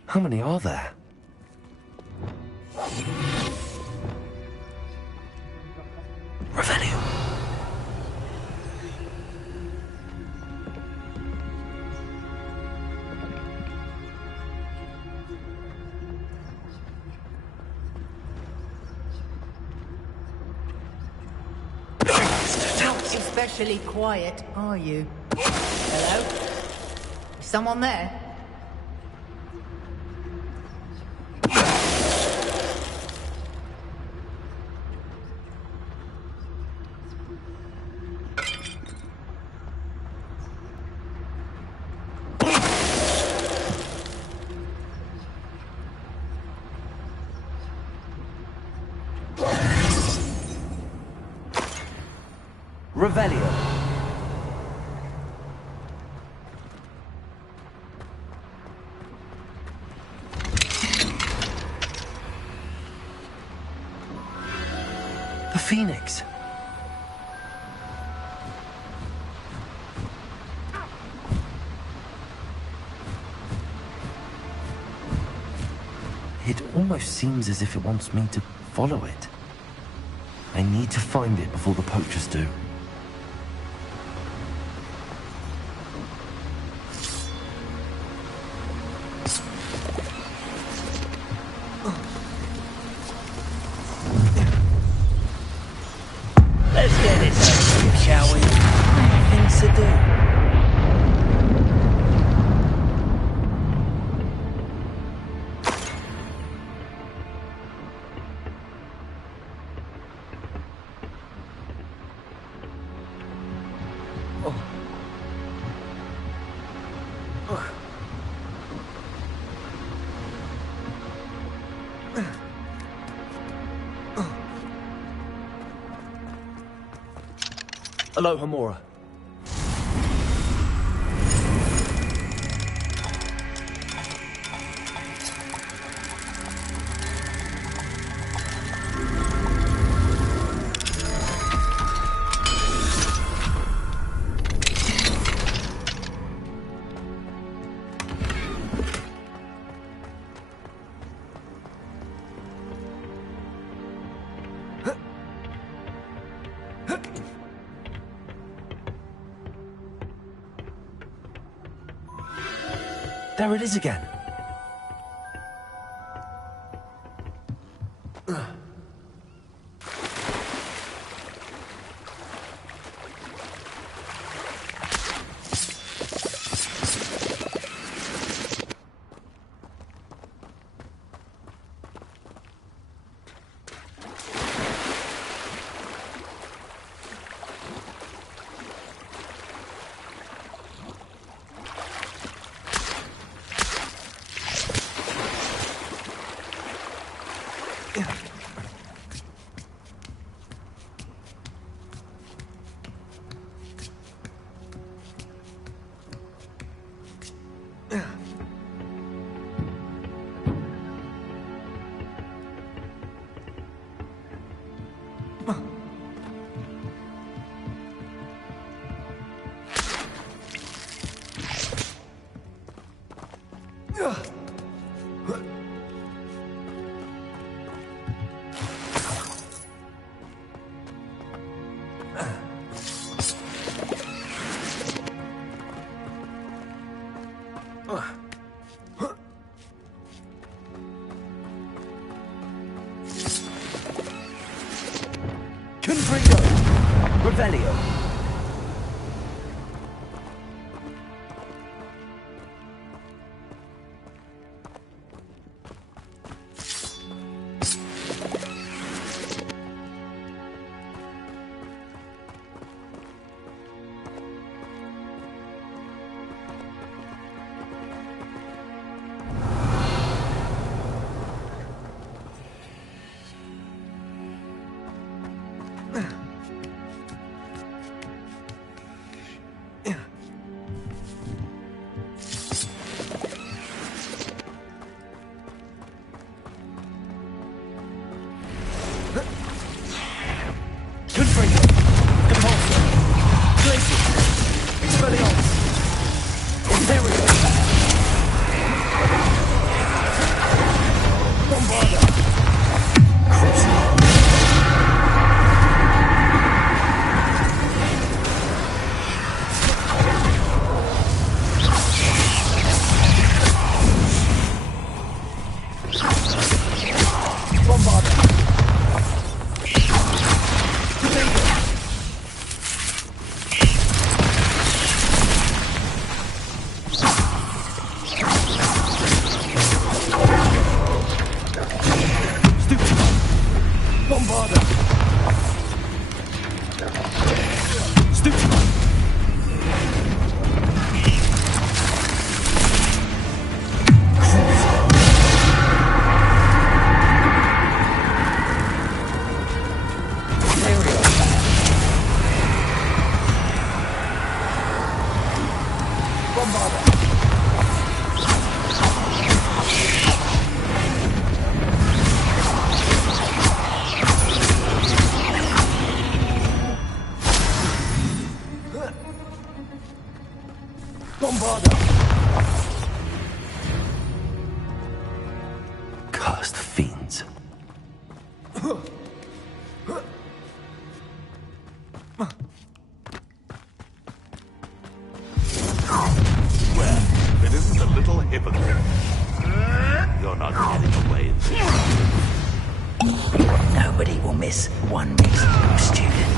How many are there? Revelio. Especially quiet, are you? Hello? Is someone there? Revelio. The Phoenix. It almost seems as if it wants me to follow it. I need to find it before the poachers do. Let's get this over with, shall we? Things to do. Hello, Hamura. There it is again. Confringo! Revelio! God. hypocrite. You're not getting away with it. Nobody will miss one reasonable student.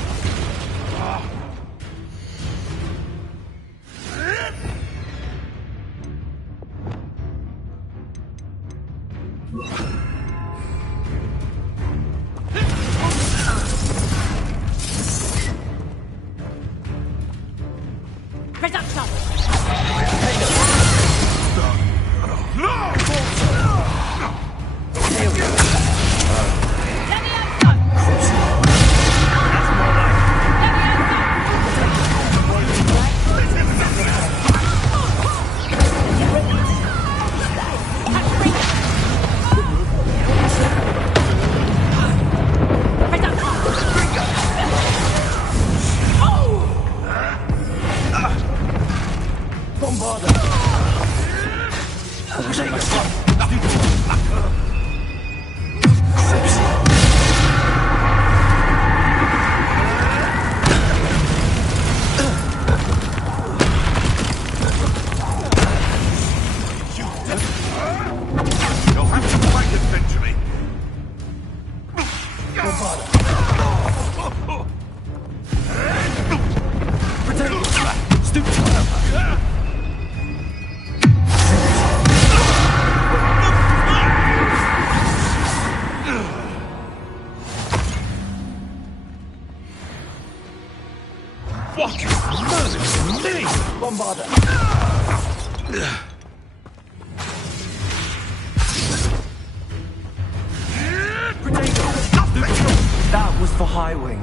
That was for Highwing.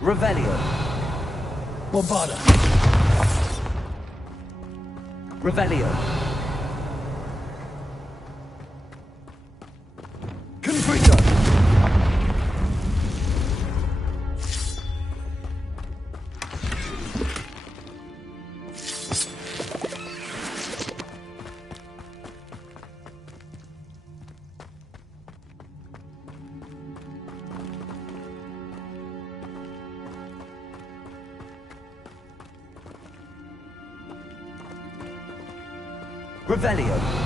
Revelio. Bombarda. Revelio. Confrito. Revelio.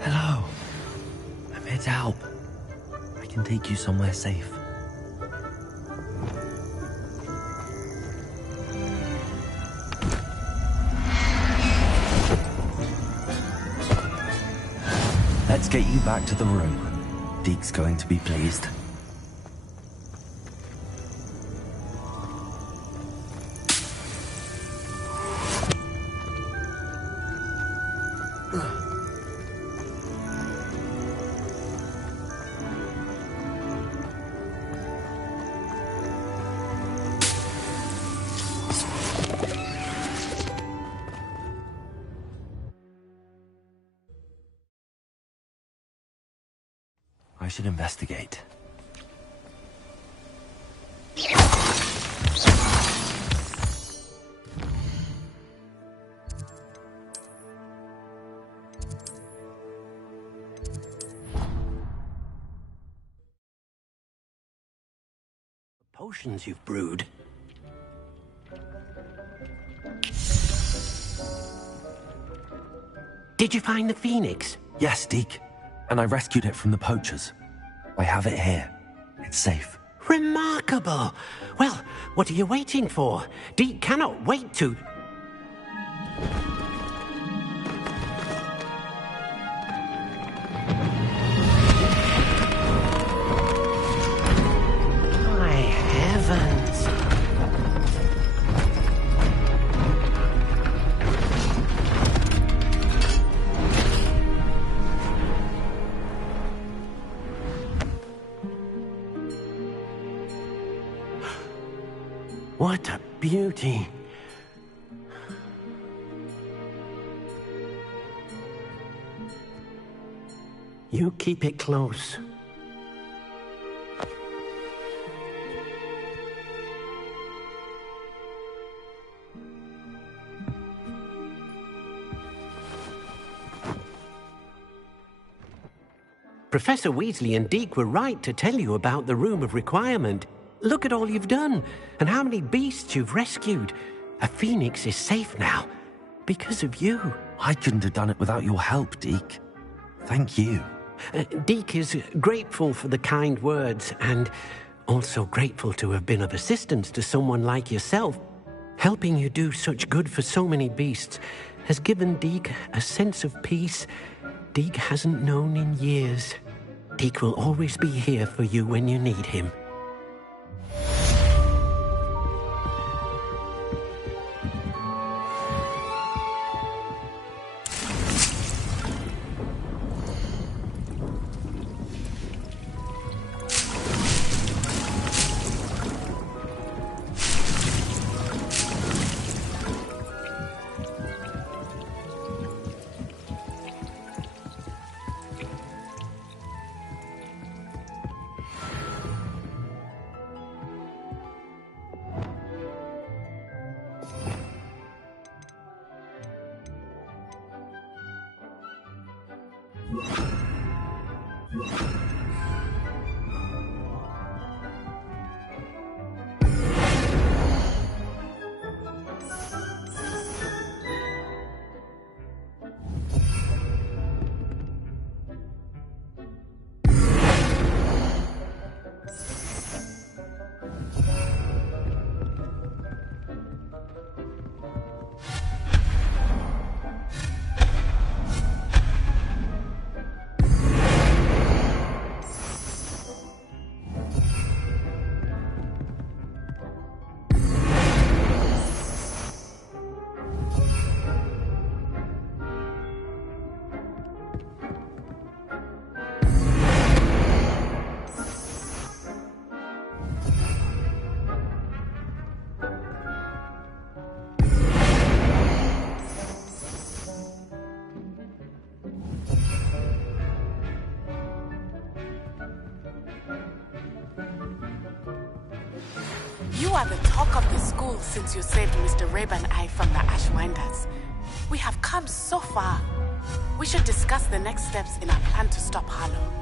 Hello. I'm here to help. I can take you somewhere safe. Let's get you back to the room. Deke's going to be pleased. I should investigate. Potions you've brewed. Did you find the Phoenix? Yes, Deke. And I rescued it from the poachers. I have it here. It's safe. Remarkable! Well, what are you waiting for? Deke cannot wait to... What a beauty. You keep it close. Professor Weasley and Deke were right to tell you about the Room of Requirement. Look at all you've done, and how many beasts you've rescued. A phoenix is safe now, because of you. I couldn't have done it without your help, Deke. Thank you. Deke is grateful for the kind words, and also grateful to have been of assistance to someone like yourself. Helping you do such good for so many beasts has given Deke a sense of peace Deke hasn't known in years. Deke will always be here for you when you need him. You are the talk of the school since you saved Mr. Rabe and I from the Ashwinders. We have come so far. We should discuss the next steps in our plan to stop Harlow.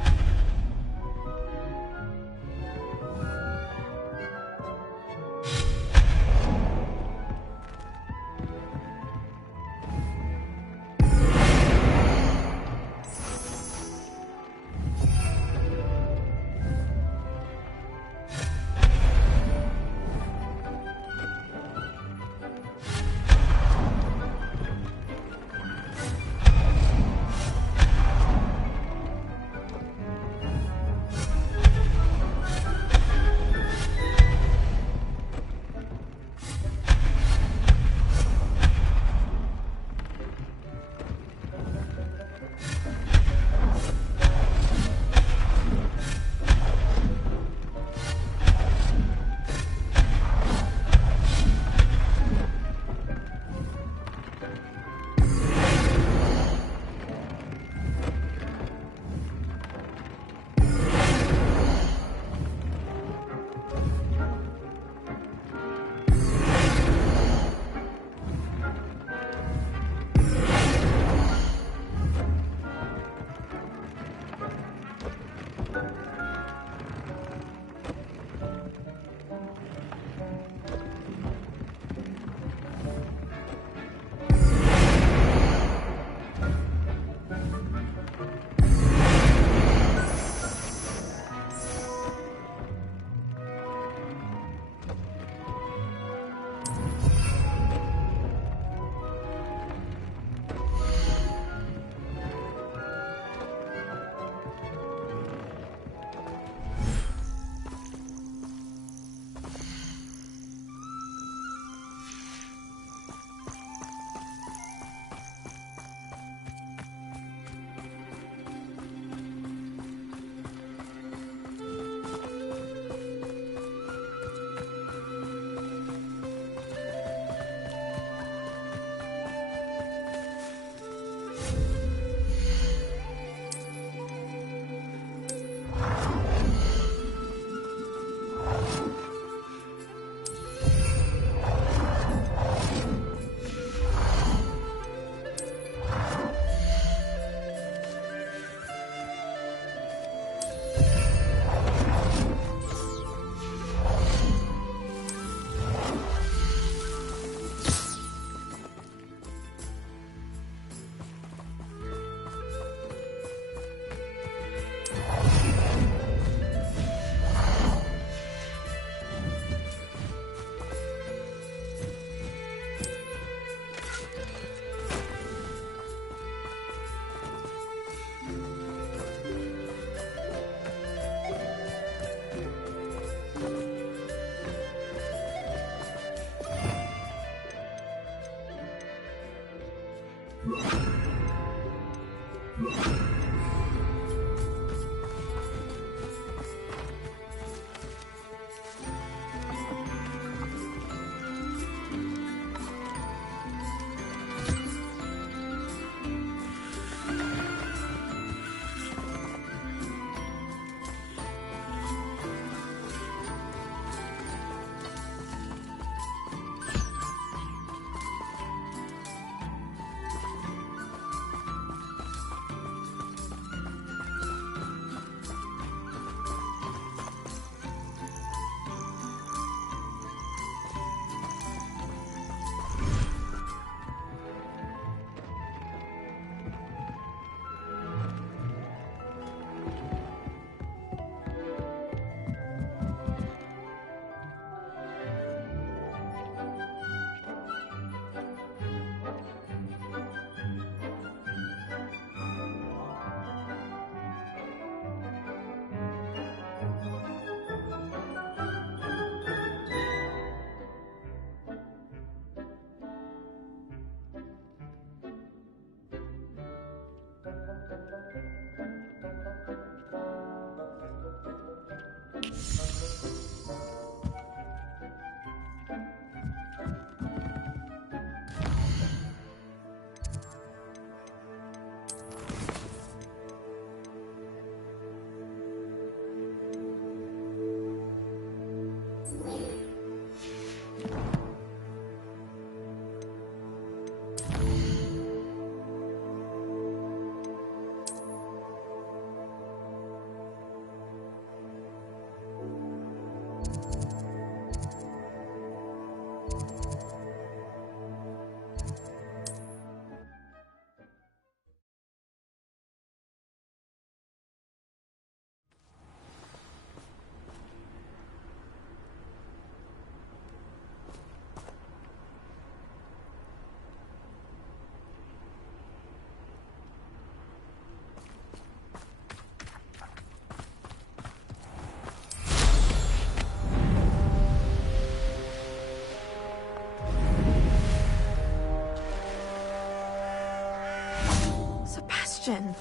question.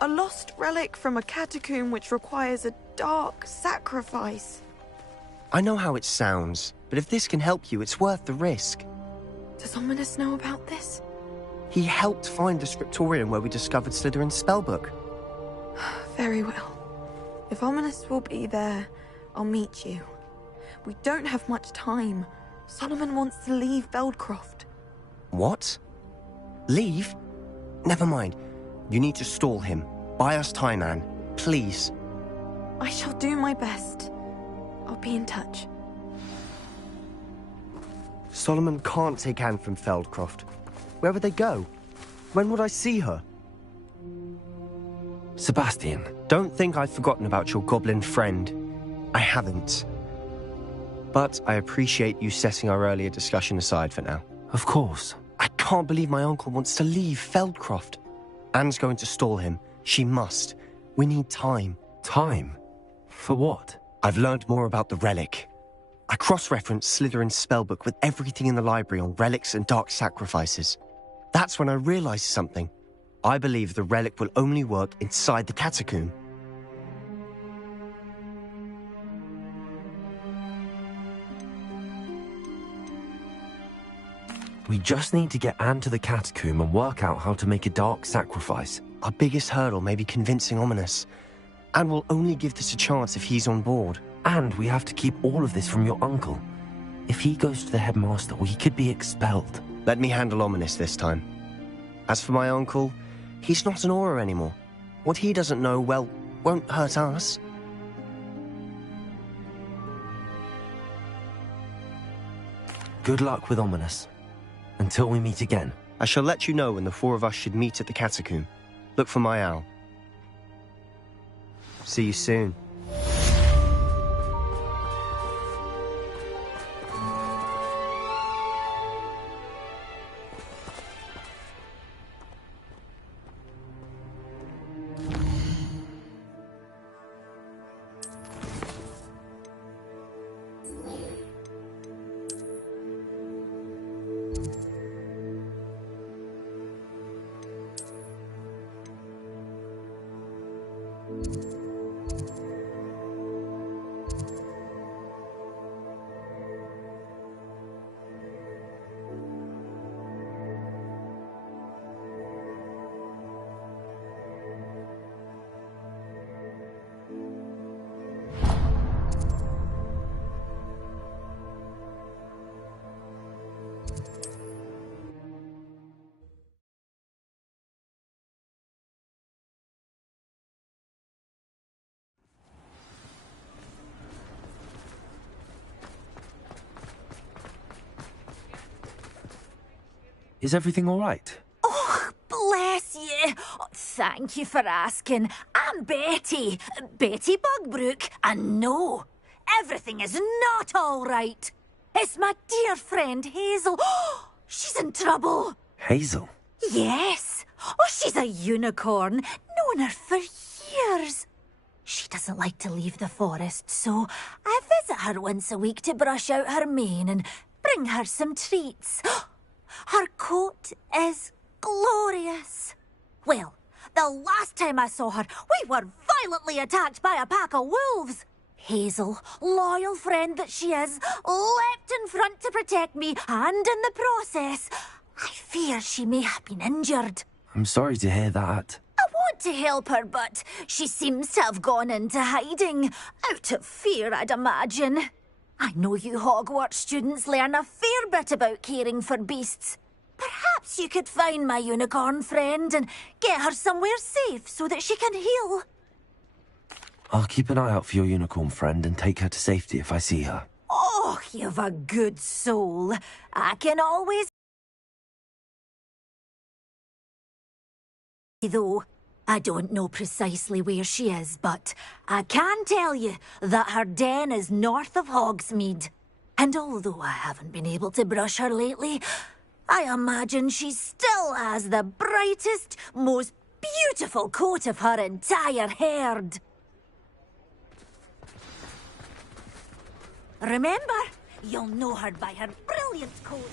A lost relic from a catacomb which requires a dark sacrifice. I know how it sounds, but if this can help you, it's worth the risk. Does Ominous know about this? He helped find the scriptorium where we discovered Slytherin's spellbook. Very well. If Ominous will be there, I'll meet you. We don't have much time. Solomon wants to leave Feldcroft. What? Leave? Never mind. You need to stall him. Buy us time, Anne. Please. I shall do my best. I'll be in touch. Solomon can't take Anne from Feldcroft. Where would they go? When would I see her? Sebastian. Don't think I've forgotten about your goblin friend. I haven't. But I appreciate you setting our earlier discussion aside for now. Of course. I can't believe my uncle wants to leave Feldcroft. Anne's going to stall him. She must. We need time. Time? For what? I've learned more about the relic. I cross-referenced Slytherin's spellbook with everything in the library on relics and dark sacrifices. That's when I realized something. I believe the relic will only work inside the catacomb. We just need to get Anne to the catacomb and work out how to make a dark sacrifice. Our biggest hurdle may be convincing Ominous. Anne will only give this a chance if he's on board. And we have to keep all of this from your uncle. If he goes to the headmaster, we could be expelled. Let me handle Ominous this time. As for my uncle, he's not an Auror anymore. What he doesn't know, well, won't hurt us. Good luck with Ominous. Until we meet again. I shall let you know when the four of us should meet at the catacomb. Look for my owl. See you soon. Is everything all right? Oh, bless you. Oh, thank you for asking. I'm Betty. Betty Bugbrook. And no, everything is not all right. It's my dear friend Hazel. Oh, she's in trouble. Hazel? Yes. Oh, she's a unicorn. Known her for years. She doesn't like to leave the forest, so I visit her once a week to brush out her mane and bring her some treats. Her coat is glorious. Well, the last time I saw her, we were violently attacked by a pack of wolves. Hazel, loyal friend that she is, leapt in front to protect me, and in the process, I fear she may have been injured. I'm sorry to hear that. I want to help her, but she seems to have gone into hiding. Out of fear, I'd imagine. I know you Hogwarts students learn a fair bit about caring for beasts. Perhaps you could find my unicorn friend and get her somewhere safe so that she can heal. I'll keep an eye out for your unicorn friend and take her to safety if I see her. Oh, you've a good soul. I can always... Though, I don't know precisely where she is, but I can tell you that her den is north of Hogsmeade. And although I haven't been able to brush her lately, I imagine she still has the brightest, most beautiful coat of her entire herd. Remember, you'll know her by her brilliant coat.